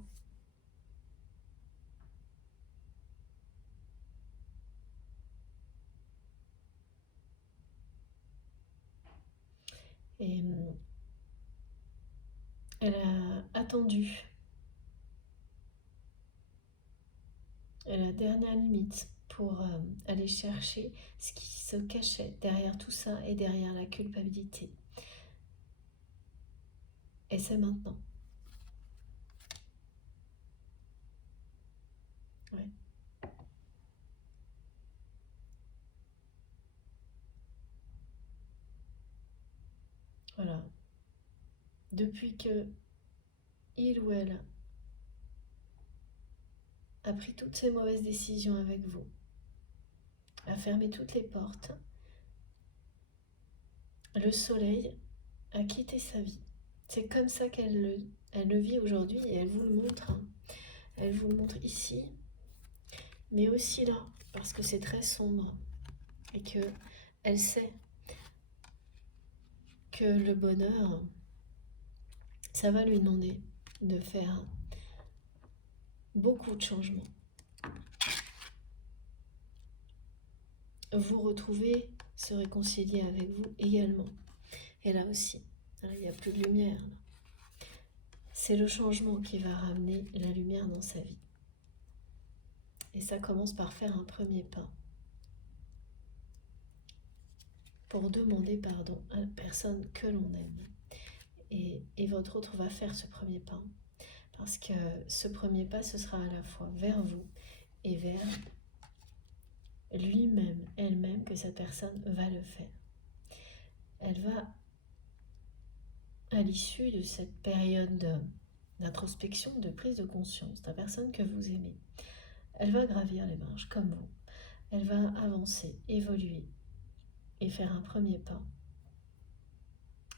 Et elle a attendu la dernière limite pour aller chercher ce qui se cachait derrière tout ça et derrière la culpabilité. Et c'est maintenant. Ouais. Voilà. Depuis que il ou elle a pris toutes ces mauvaises décisions avec vous, a fermé toutes les portes, le soleil a quitté sa vie. C'est comme ça qu'elle le vit aujourd'hui et elle vous le montre. Hein. Elle vous le montre ici, mais aussi là, parce que c'est très sombre et que elle sait que le bonheur, ça va lui demander de faire beaucoup de changements. Vous retrouver, se réconcilier avec vous également. Et là aussi, il n'y a plus de lumière. C'est le changement qui va ramener la lumière dans sa vie. Et ça commence par faire un premier pas. Pour demander pardon à la personne que l'on aime. Et votre autre va faire ce premier pas. Parce que ce premier pas, ce sera à la fois vers vous et vers lui-même, elle-même, que cette personne va le faire. Elle va, à l'issue de cette période d'introspection, de prise de conscience de la personne que vous aimez, elle va gravir les marches comme vous. Elle va avancer, évoluer et faire un premier pas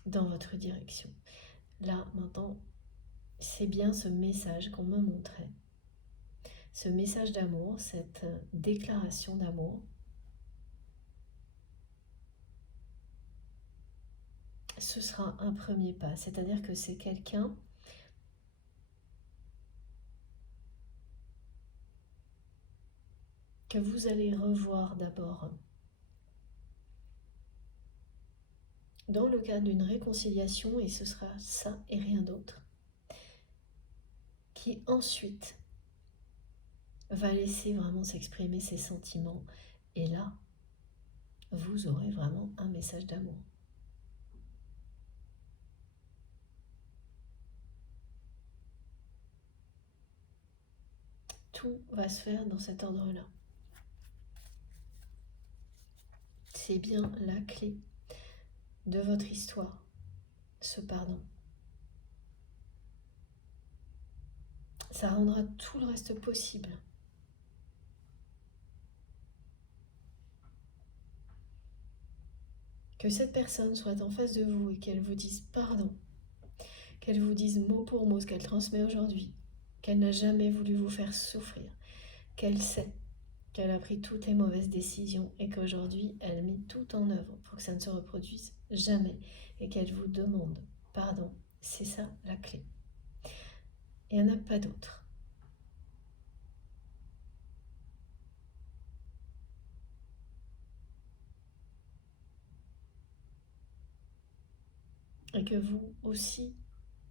dans votre direction. Là, maintenant, c'est bien ce message qu'on me montrait. Ce message d'amour, cette déclaration d'amour, ce sera un premier pas. C'est-à-dire que c'est quelqu'un que vous allez revoir d'abord dans le cadre d'une réconciliation, et ce sera ça et rien d'autre, qui ensuite va laisser vraiment s'exprimer ses sentiments. Et là, vous aurez vraiment un message d'amour. Tout va se faire dans cet ordre-là. C'est bien la clé de votre histoire, ce pardon. Ça rendra tout le reste possible. Que cette personne soit en face de vous et qu'elle vous dise pardon, qu'elle vous dise mot pour mot ce qu'elle transmet aujourd'hui, qu'elle n'a jamais voulu vous faire souffrir, qu'elle sait qu'elle a pris toutes les mauvaises décisions et qu'aujourd'hui elle met tout en œuvre pour que ça ne se reproduise jamais et qu'elle vous demande pardon. C'est ça la clé. Il n'y en a pas d'autre. Et que vous aussi,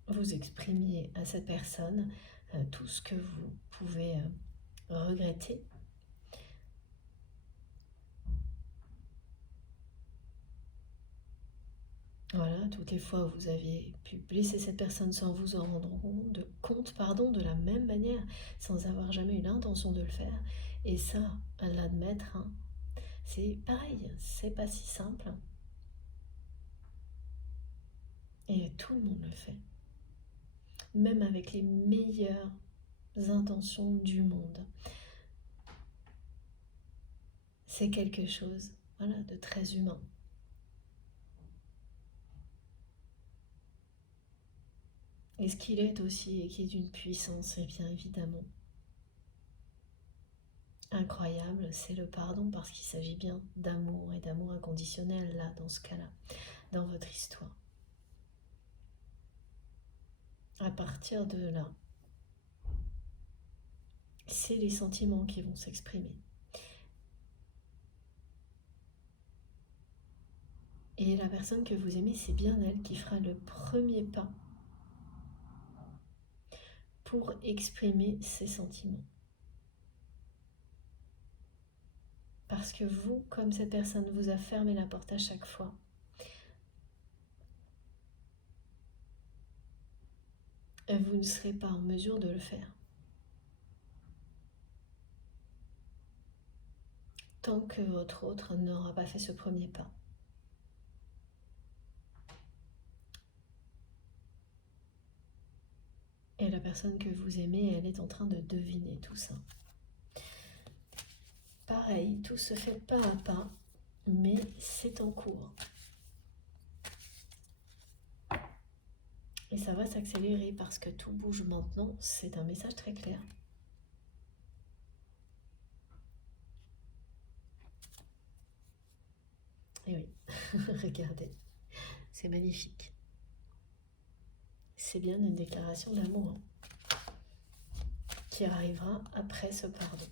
vous exprimiez à cette personne tout ce que vous pouvez regretter. Voilà, toutes les fois où vous avez pu blesser cette personne sans vous en rendre compte, de la même manière, sans avoir jamais eu l'intention de le faire. Et ça, à l'admettre, hein, c'est pareil, c'est pas si simple. Et tout le monde le fait. Même avec les meilleures intentions du monde. C'est quelque chose, voilà, de très humain. Et ce qu'il est aussi, et qui est d'une puissance, et bien évidemment, incroyable, c'est le pardon, parce qu'il s'agit bien d'amour, et d'amour inconditionnel, là, dans ce cas-là, dans votre histoire. À partir de là, c'est les sentiments qui vont s'exprimer. Et la personne que vous aimez, c'est bien elle qui fera le premier pas pour exprimer ses sentiments. Parce que vous, comme cette personne vous a fermé la porte à chaque fois, vous ne serez pas en mesure de le faire. Tant que votre autre n'aura pas fait ce premier pas. Et la personne que vous aimez, elle est en train de deviner tout ça. Pareil, tout se fait pas à pas, mais c'est en cours. Et ça va s'accélérer parce que tout bouge maintenant, c'est un message très clair. Et oui, regardez, c'est magnifique. C'est bien une déclaration d'amour hein, qui arrivera après ce pardon.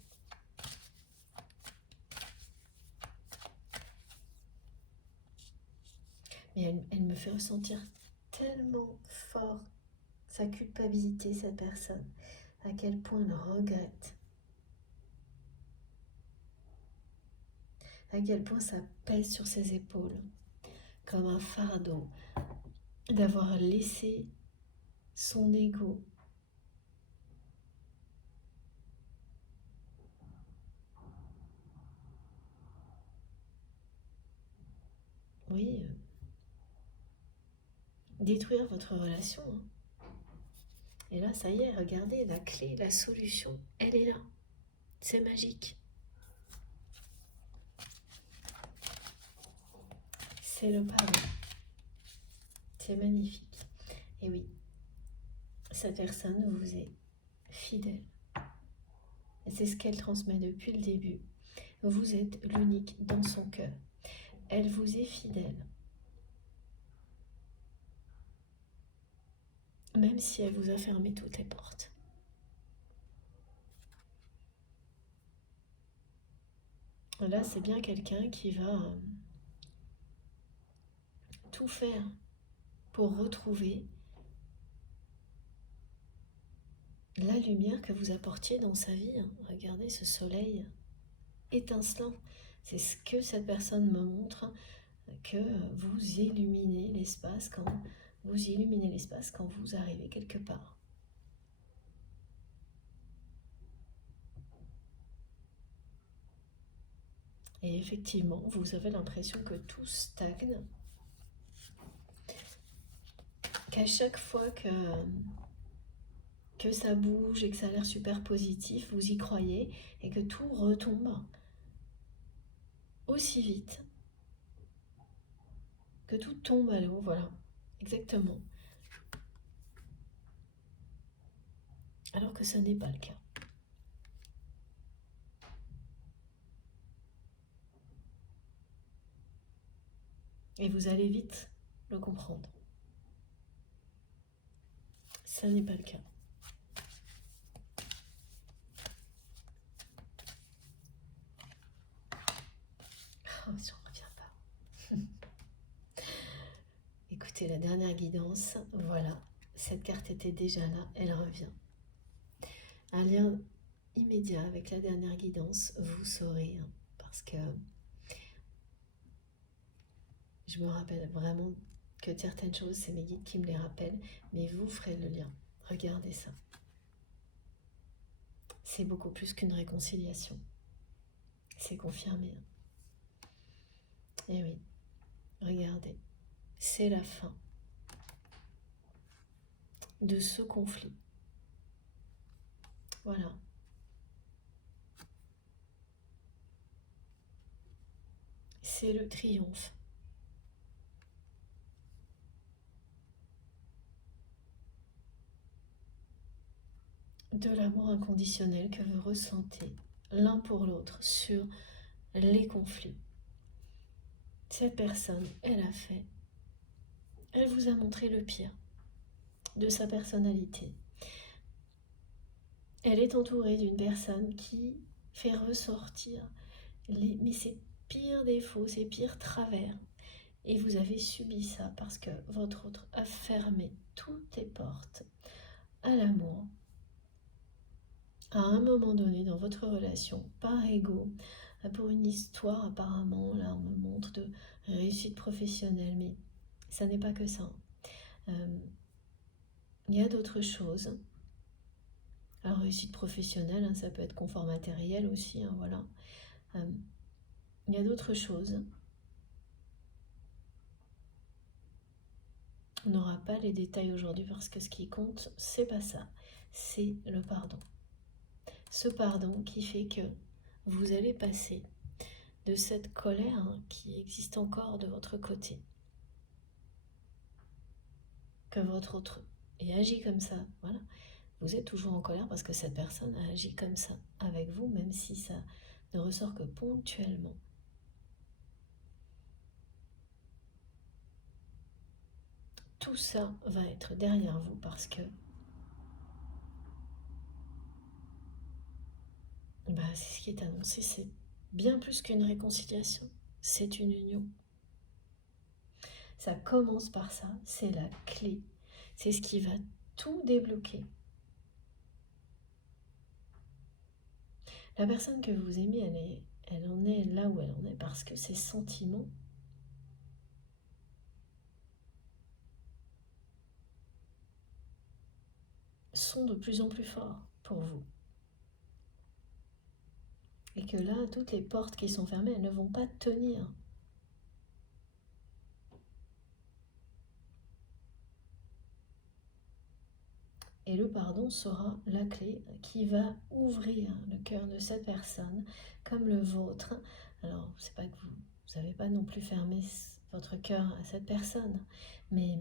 Mais elle me fait ressentir tellement fort sa culpabilité, cette personne, à quel point elle regrette, à quel point ça pèse sur ses épaules, comme un fardeau, d'avoir laissé son ego oui, détruire votre relation. Et là, ça y est, regardez, la clé, la solution, elle est là. C'est magique. C'est le pardon. C'est magnifique. Et oui, cette personne vous est fidèle. Et c'est ce qu'elle transmet depuis le début. Vous êtes l'unique dans son cœur. Elle vous est fidèle. Même si elle vous a fermé toutes les portes. Là, c'est bien quelqu'un qui va tout faire pour retrouver la lumière que vous apportiez dans sa vie. Regardez ce soleil étincelant. C'est ce que cette personne me montre, que vous illuminez l'espace quand vous arrivez quelque part. Et effectivement, vous avez l'impression que tout stagne, qu'à chaque fois que ça bouge et que ça a l'air super positif, vous y croyez et que tout retombe aussi vite, que tout tombe à l'eau, voilà, exactement. Alors que ce n'est pas le cas. Et vous allez vite le comprendre. Ça n'est pas le cas. Oh, si on ne revient pas. Écoutez, la dernière guidance, voilà. Cette carte était déjà là, elle revient. Un lien immédiat avec la dernière guidance, vous saurez, parce que je me rappelle vraiment que certaines choses, c'est mes guides qui me les rappellent, mais vous ferez le lien. Regardez ça. C'est beaucoup plus qu'une réconciliation. C'est confirmé. Et oui, regardez, c'est la fin de ce conflit. Voilà. C'est le triomphe. De l'amour inconditionnel que vous ressentez l'un pour l'autre sur les conflits. Cette personne, elle vous a montré le pire de sa personnalité. Elle est entourée d'une personne qui fait ressortir ses pires défauts, ses pires travers. Et vous avez subi ça parce que votre autre a fermé toutes les portes à l'amour. À un moment donné dans votre relation, par ego, pour une histoire apparemment, là on me montre de réussite professionnelle, mais ça n'est pas que ça. Il y a d'autres choses. Alors réussite professionnelle, ça peut être confort matériel aussi, voilà. Il y a d'autres choses. On n'aura pas les détails aujourd'hui parce que ce qui compte, c'est pas ça, c'est le pardon. Ce pardon qui fait que vous allez passer de cette colère qui existe encore de votre côté, que votre autre ait agi comme ça, voilà. Vous êtes toujours en colère parce que cette personne a agi comme ça avec vous, même si ça ne ressort que ponctuellement. Tout ça va être derrière vous parce que c'est ce qui est annoncé, c'est bien plus qu'une réconciliation, c'est une union. Ça commence par ça, c'est la clé, c'est ce qui va tout débloquer. La personne que vous aimez, elle en est là où elle en est parce que ses sentiments sont de plus en plus forts pour vous. Et que là, toutes les portes qui sont fermées, elles ne vont pas tenir. Et le pardon sera la clé qui va ouvrir le cœur de cette personne comme le vôtre. Alors, c'est pas que vous n'avez pas non plus fermé votre cœur à cette personne, mais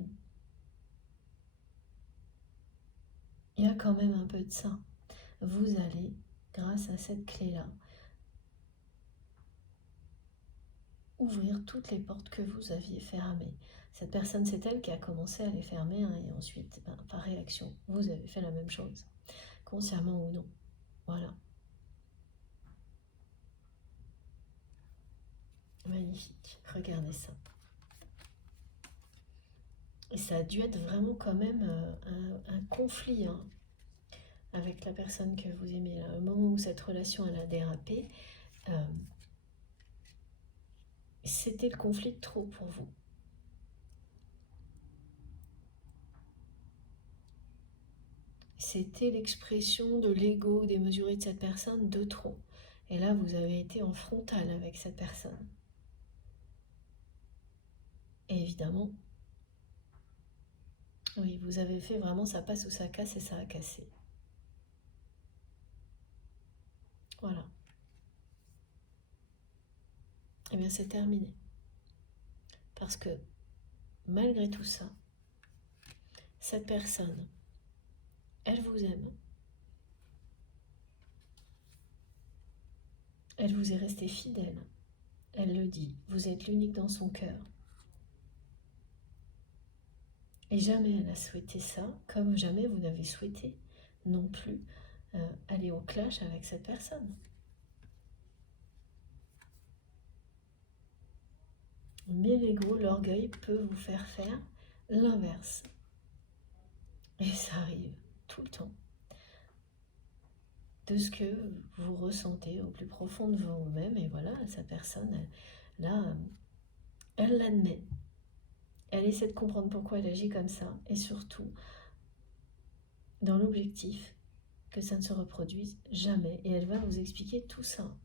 il y a quand même un peu de ça. Vous allez, grâce à cette clé-là, ouvrir toutes les portes que vous aviez fermées. Cette personne, c'est elle qui a commencé à les fermer, et ensuite, par réaction, vous avez fait la même chose, consciemment ou non. Voilà. Magnifique, regardez ça. Et ça a dû être vraiment quand même un conflit, avec la personne que vous aimez, là, au moment où cette relation elle a dérapé, c'était le conflit de trop pour vous. C'était l'expression de l'ego démesuré de cette personne de trop. Et là, vous avez été en frontal avec cette personne. Et évidemment, oui, vous avez fait vraiment ça passe ou ça casse et ça a cassé. Voilà. Et bien c'est terminé. Parce que malgré tout ça, cette personne, elle vous aime. Elle vous est restée fidèle. Elle le dit, vous êtes l'unique dans son cœur. Et jamais elle a souhaité ça, comme jamais vous n'avez souhaité non plus aller au clash avec cette personne. Mais l'ego, l'orgueil peut vous faire faire l'inverse. Et ça arrive tout le temps. De ce que vous ressentez au plus profond de vous-même. Et voilà, cette personne, elle l'admet. Elle essaie de comprendre pourquoi elle agit comme ça. Et surtout, dans l'objectif que ça ne se reproduise jamais. Et elle va vous expliquer tout ça.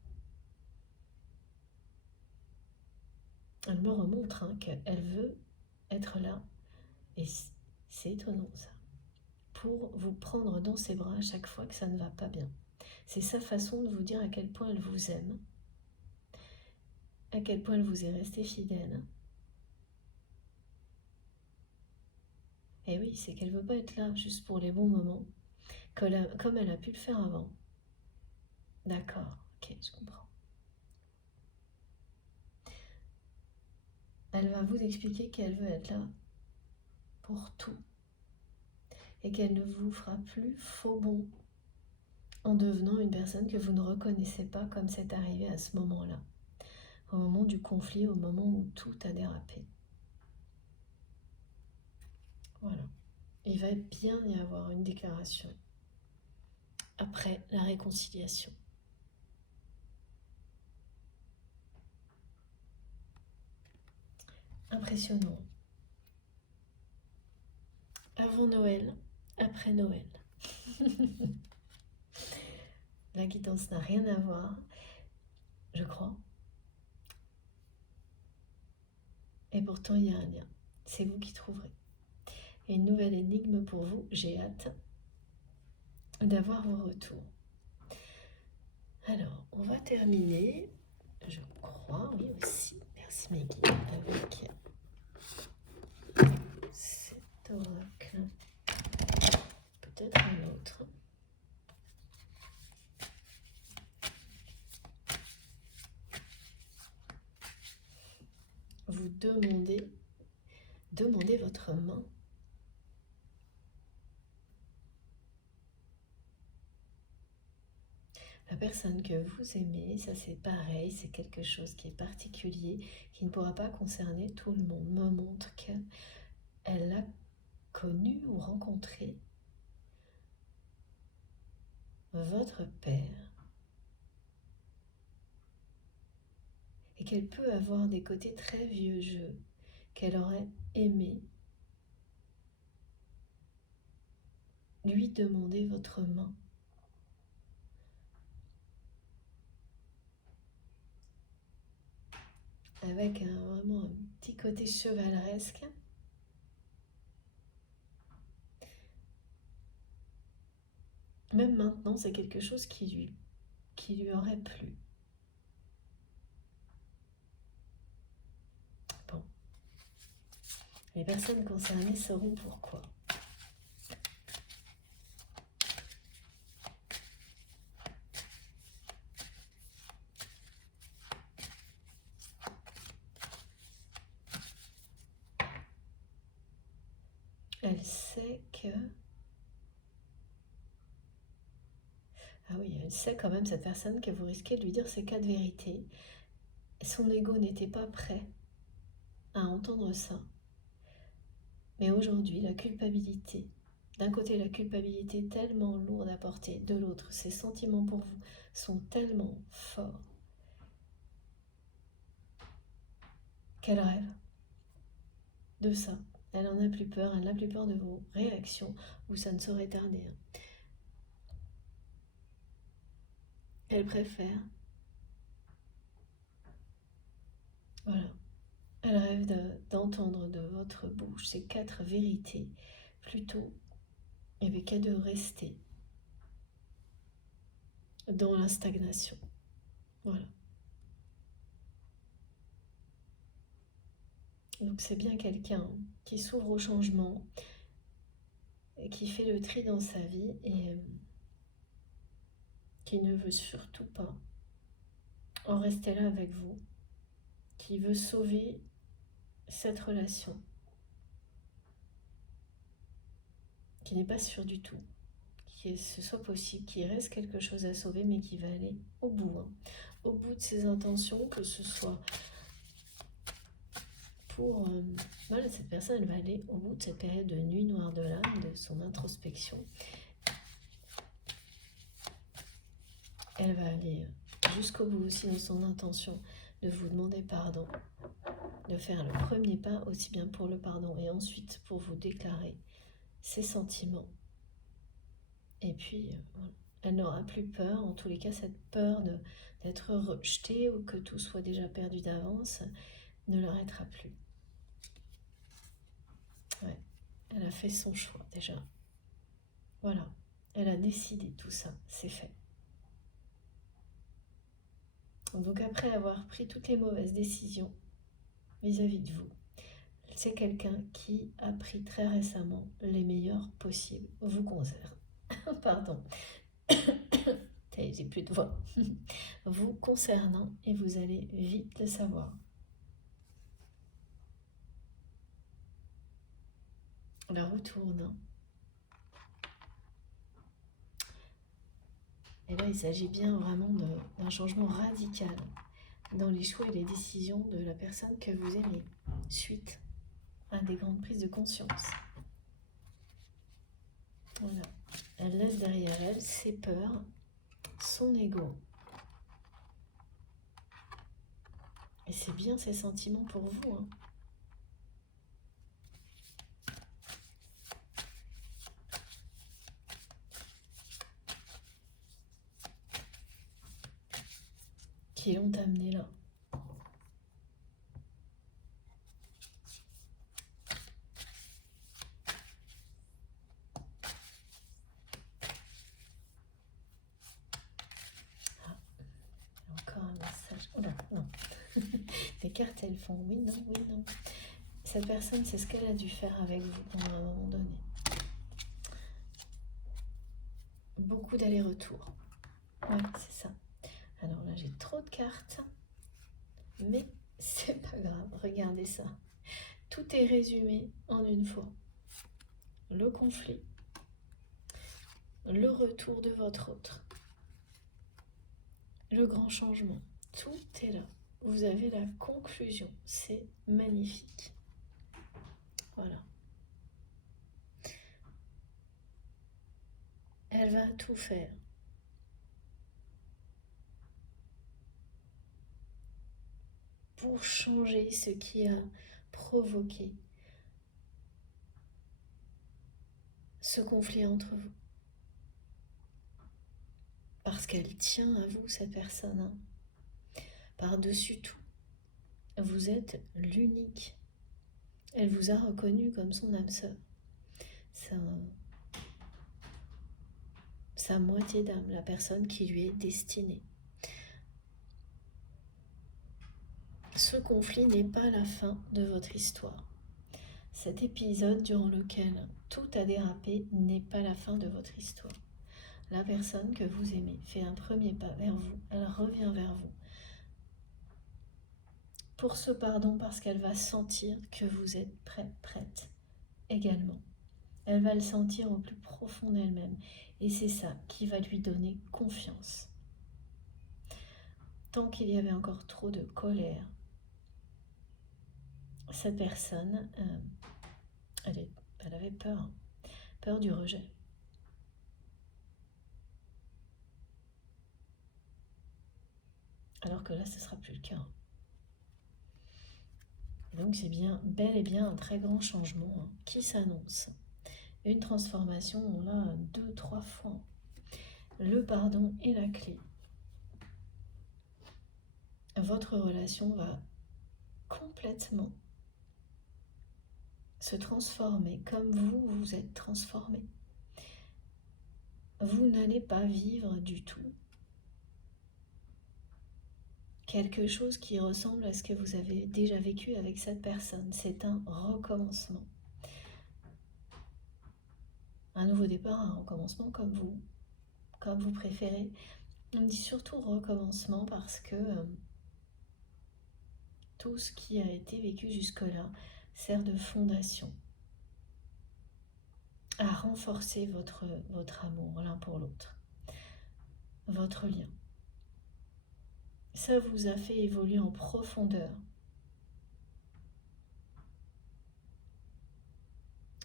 Elle me remontre qu'elle veut être là. Et c'est étonnant ça. Pour vous prendre dans ses bras à chaque fois que ça ne va pas bien. C'est sa façon de vous dire à quel point elle vous aime. À quel point elle vous est restée fidèle. Et oui, c'est qu'elle ne veut pas être là juste pour les bons moments, comme elle a pu le faire avant. D'accord, ok, je comprends. Elle va vous expliquer qu'elle veut être là pour tout. Et qu'elle ne vous fera plus faux bond en devenant une personne que vous ne reconnaissez pas comme c'est arrivé à ce moment-là. Au moment du conflit, au moment où tout a dérapé. Voilà. Il va bien y avoir une déclaration après la réconciliation. Impressionnant. Avant Noël, après Noël. La guidance n'a rien à voir, je crois. Et pourtant, il y a un lien. C'est vous qui trouverez. Et une nouvelle énigme pour vous. J'ai hâte d'avoir vos retours. Alors, on va terminer, je crois, oui aussi, merci Maggie, avec cet oracle, peut-être un autre. Vous demandez votre main. La personne que vous aimez, ça c'est pareil, c'est quelque chose qui est particulier, qui ne pourra pas concerner tout le monde, me montre qu'elle l'a connu ou rencontré votre père et qu'elle peut avoir des côtés très vieux jeu qu'elle aurait aimé lui demander votre main. Avec vraiment un petit côté chevaleresque. Même maintenant, c'est quelque chose qui lui aurait plu. Bon. Les personnes concernées sauront pourquoi. Elle sait que... Ah oui, elle sait quand même, cette personne, que vous risquez de lui dire ces 4 vérités. Son ego n'était pas prêt à entendre ça. Mais aujourd'hui, la culpabilité D'un côté, la culpabilité est tellement lourde à porter, de l'autre, ses sentiments pour vous sont tellement forts qu'elle rêve de ça. Elle en a plus peur, elle n'a plus peur de vos réactions, ou ça ne saurait tarder. Elle préfère, voilà, elle rêve d'entendre de votre bouche ces 4 vérités, plutôt qu'à de rester dans la stagnation. Voilà. Donc c'est bien quelqu'un qui s'ouvre au changement, et qui fait le tri dans sa vie et qui ne veut surtout pas en rester là avec vous, qui veut sauver cette relation, qui n'est pas sûr du tout que ce soit possible, qu'il reste quelque chose à sauver, mais qui va aller au bout, au bout de ses intentions, que ce soit pour... voilà, cette personne, elle va aller au bout de cette période de nuit noire de l'âme, de son introspection. Elle va aller jusqu'au bout aussi dans son intention de vous demander pardon, de faire le premier pas aussi bien pour le pardon et ensuite pour vous déclarer ses sentiments. Et puis, voilà. Elle n'aura plus peur, en tous les cas, cette peur d'être rejetée ou que tout soit déjà perdu d'avance ne l'arrêtera plus. Ouais, elle a fait son choix déjà. Voilà, elle a décidé tout ça, c'est fait. Donc après avoir pris toutes les mauvaises décisions vis-à-vis de vous, c'est quelqu'un qui a pris très récemment les meilleures possibles vous concernant. Pardon. J'ai plus de voix. Vous concernant et vous allez vite le savoir. La roue tourne. Et là, il s'agit bien vraiment d'un changement radical dans les choix et les décisions de la personne que vous aimez, suite à des grandes prises de conscience. Voilà. Elle laisse derrière elle ses peurs, son ego. Et c'est bien ses sentiments pour vous. Qui l'ont amené là. Ah, encore un message. Oh là, non. Les cartes, elles font oui, non, oui, non. Cette personne, c'est ce qu'elle a dû faire avec vous à un moment donné. Beaucoup d'allers-retours. Ouais, c'est ça. Alors là, j'ai trop de cartes. Mais c'est pas grave, regardez ça. Tout est résumé en une fois. Le conflit, le retour de votre autre, le grand changement. Tout est là. Vous avez la conclusion. C'est magnifique. Voilà. Elle va tout faire pour changer ce qui a provoqué ce conflit entre vous. Parce qu'elle tient à vous, cette personne. Par-dessus tout, vous êtes l'unique. Elle vous a reconnu comme son âme sœur. Sa moitié d'âme, la personne qui lui est destinée. Ce conflit n'est pas la fin de votre histoire. Cet épisode durant lequel tout a dérapé n'est pas la fin de votre histoire. La personne que vous aimez fait un premier pas vers vous, elle revient vers vous pour ce pardon parce qu'elle va sentir que vous êtes prête également. Elle va le sentir au plus profond d'elle-même et c'est ça qui va lui donner confiance. Tant qu'il y avait encore trop de colère, cette personne, elle avait peur peur du rejet. Alors que là, ce ne sera plus le cas. Et donc c'est bien, bel et bien un très grand changement qui s'annonce. Une transformation, on l'a 2-3 fois. Le pardon est la clé. Votre relation va complètement se transformer comme vous vous êtes transformé. Vous n'allez pas vivre du tout quelque chose qui ressemble à ce que vous avez déjà vécu avec cette personne. C'est un recommencement. Un nouveau départ, un recommencement comme vous préférez. On dit surtout recommencement parce que tout ce qui a été vécu jusque-là sert de fondation à renforcer votre amour l'un pour l'autre, votre lien. Ça vous a fait évoluer en profondeur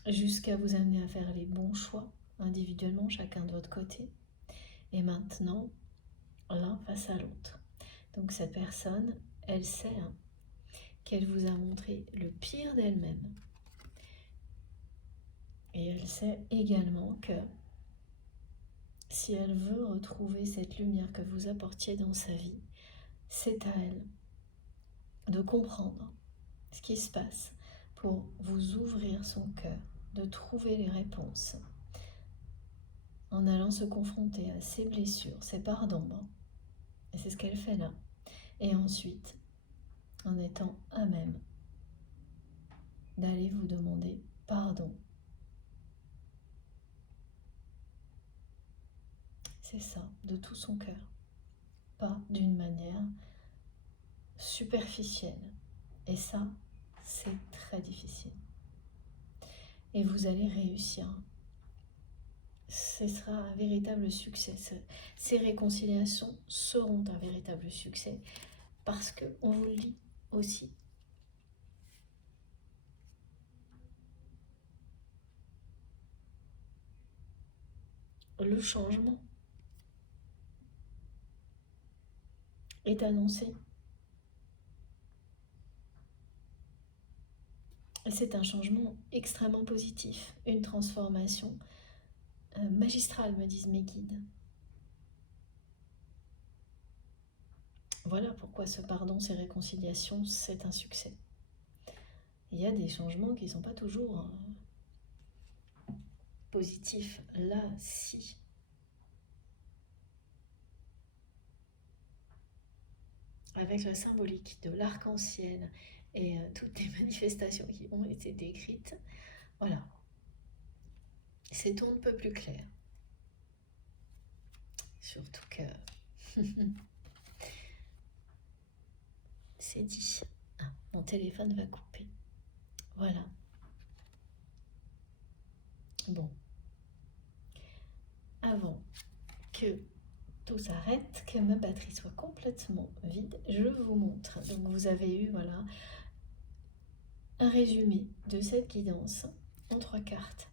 jusqu'à vous amener à faire les bons choix individuellement, chacun de votre côté, et maintenant l'un face à l'autre. Donc cette personne, elle sait qu'elle vous a montré le pire d'elle-même, et elle sait également que si elle veut retrouver cette lumière que vous apportiez dans sa vie, c'est à elle de comprendre ce qui se passe pour vous ouvrir son cœur, de trouver les réponses en allant se confronter à ses blessures, ses parts d'ombre. Et c'est ce qu'elle fait là. Et ensuite, en étant à même d'aller vous demander pardon. C'est ça, de tout son cœur. Pas d'une manière superficielle. Et ça, c'est très difficile. Et vous allez réussir. Ce sera un véritable succès. Ces réconciliations seront un véritable succès parce qu'on vous le dit aussi. Le changement est annoncé. Et c'est un changement extrêmement positif, une transformation magistrale, me disent mes guides. Voilà pourquoi ce pardon, ces réconciliations, c'est un succès. Il y a des changements qui ne sont pas toujours positifs. Là, si. Avec la symbolique de l'arc-en-ciel et toutes les manifestations qui ont été décrites, voilà. C'est on ne peut plus clair. Surtout que c'est dit. Ah, mon téléphone va couper. Voilà. Bon. Avant que tout s'arrête, que ma batterie soit complètement vide, je vous montre. Donc vous avez eu voilà un résumé de cette guidance en 3 cartes.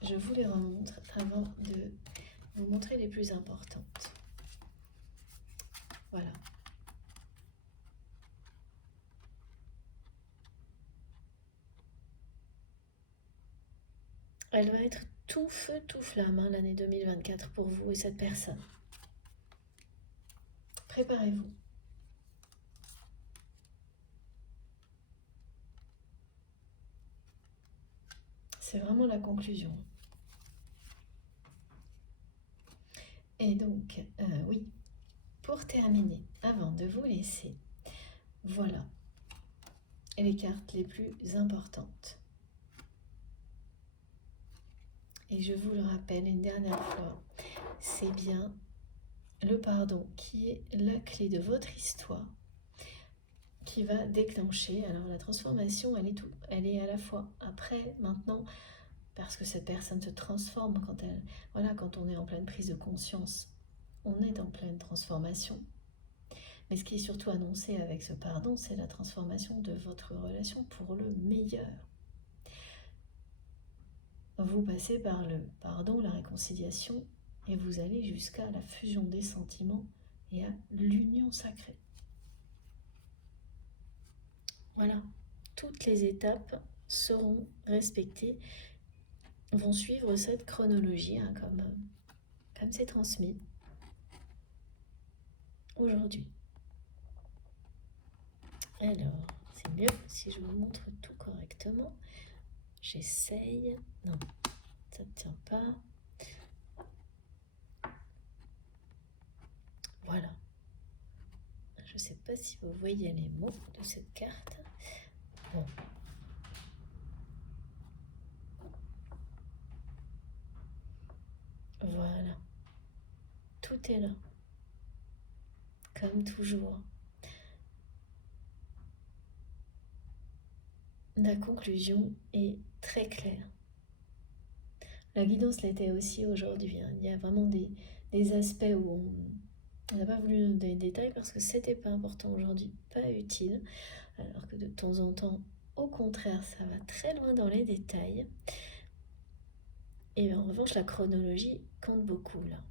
Je vous les remontre avant de vous montrer les plus importantes. Voilà. Elle va être tout feu, tout flamme l'année 2024 pour vous et cette personne. Préparez-vous. C'est vraiment la conclusion. Et donc, oui, pour terminer, avant de vous laisser, voilà les cartes les plus importantes. Et je vous le rappelle une dernière fois, c'est bien le pardon qui est la clé de votre histoire qui va déclencher. Alors la transformation, elle est tout. Elle est à la fois après, maintenant, parce que cette personne se transforme quand on est en pleine prise de conscience. On est en pleine transformation. Mais ce qui est surtout annoncé avec ce pardon, c'est la transformation de votre relation pour le meilleur. Vous passez par le pardon, la réconciliation, et vous allez jusqu'à la fusion des sentiments et à l'union sacrée. Voilà, toutes les étapes seront respectées, vont suivre cette chronologie, hein, comme c'est transmis aujourd'hui. Alors, c'est mieux si je vous montre tout correctement. J'essaye. Non, ça ne tient pas. Voilà. Je ne sais pas si vous voyez les mots de cette carte. Bon. Voilà. Tout est là. Comme toujours. La conclusion est très claire. La guidance l'était aussi aujourd'hui. Hein. Il y a vraiment des aspects où on n'a pas voulu donner des détails parce que c'était pas important aujourd'hui, pas utile. Alors que de temps en temps, au contraire, ça va très loin dans les détails. Et en revanche, la chronologie compte beaucoup là.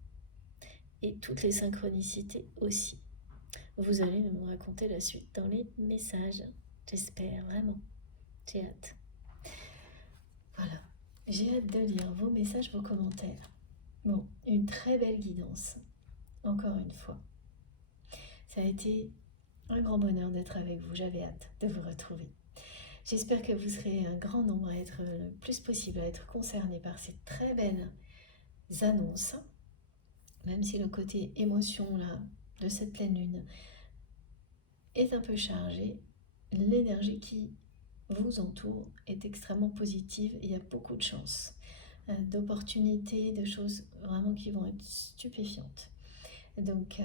Et toutes les synchronicités aussi. Vous allez nous raconter la suite dans les messages. J'espère, vraiment. J'ai hâte. Voilà. J'ai hâte de lire vos messages, vos commentaires. Bon, une très belle guidance. Encore une fois. Ça a été un grand bonheur d'être avec vous. J'avais hâte de vous retrouver. J'espère que vous serez un grand nombre à être le plus possible à être concernés par ces très belles annonces. Même si le côté émotion là, de cette pleine lune est un peu chargé, l'énergie qui vous entoure est extrêmement positive. Il y a beaucoup de chance, d'opportunités, de choses vraiment qui vont être stupéfiantes. Donc,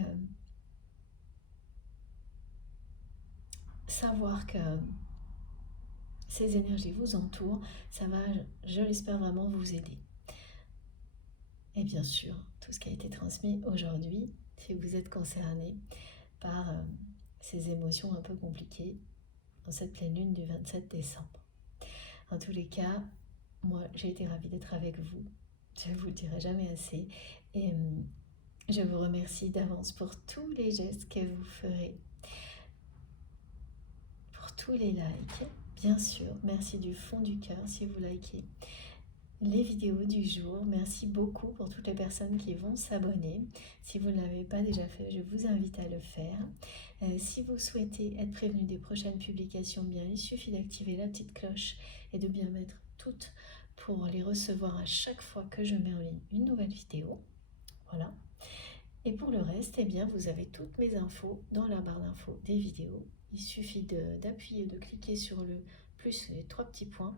savoir que ces énergies vous entourent, ça va, je l'espère vraiment, vous aider. Et bien sûr, tout ce qui a été transmis aujourd'hui, si vous êtes concerné par ces émotions un peu compliquées en cette pleine lune du 27 décembre. En tous les cas, moi j'ai été ravie d'être avec vous, je ne vous le dirai jamais assez, et je vous remercie d'avance pour tous les gestes que vous ferez, pour tous les likes, bien sûr, merci du fond du cœur si vous likez les vidéos du jour. Merci beaucoup pour toutes les personnes qui vont s'abonner. Si vous ne l'avez pas déjà fait, je vous invite à le faire. Si vous souhaitez être prévenu des prochaines publications, bien il suffit d'activer la petite cloche et de bien mettre toutes pour les recevoir à chaque fois que je mets en ligne une nouvelle vidéo. Voilà. Et pour le reste, eh bien, vous avez toutes mes infos dans la barre d'infos des vidéos. Il suffit d'appuyer, de cliquer sur le plus les 3 petits points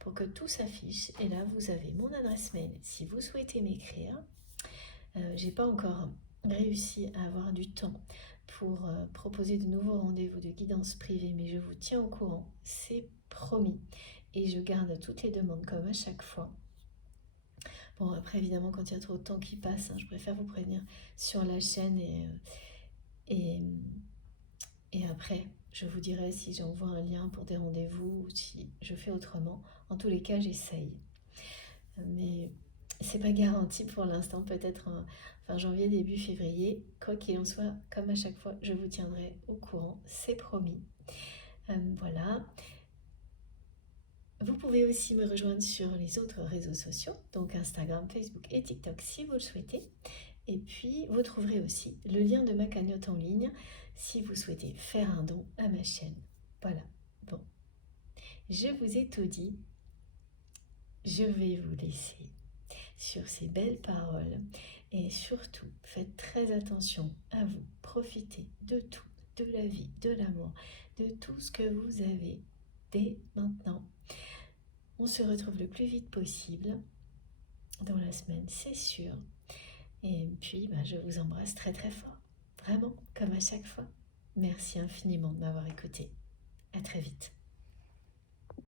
pour que tout s'affiche. Et là, vous avez mon adresse mail si vous souhaitez m'écrire. J'ai pas encore réussi à avoir du temps pour proposer de nouveaux rendez-vous de guidance privée, mais je vous tiens au courant, c'est promis. Et je garde toutes les demandes comme à chaque fois. Bon, après, évidemment, quand il y a trop de temps qui passe, hein, je préfère vous prévenir sur la chaîne et après, je vous dirai si j'envoie un lien pour des rendez-vous ou si je fais autrement. En tous les cas, j'essaye. Mais c'est pas garanti pour l'instant, peut-être fin janvier, début février. Quoi qu'il en soit, comme à chaque fois, je vous tiendrai au courant, c'est promis. Voilà. Vous pouvez aussi me rejoindre sur les autres réseaux sociaux, donc Instagram, Facebook et TikTok si vous le souhaitez. Et puis, vous trouverez aussi le lien de ma cagnotte en ligne si vous souhaitez faire un don à ma chaîne. Voilà, bon, je vous ai tout dit. Je vais vous laisser sur ces belles paroles et surtout, faites très attention à vous. Profitez de tout, de la vie, de l'amour, de tout ce que vous avez dès maintenant. On se retrouve le plus vite possible dans la semaine, c'est sûr. Et puis, je vous embrasse très très fort. Vraiment, comme à chaque fois. Merci infiniment de m'avoir écouté. À très vite.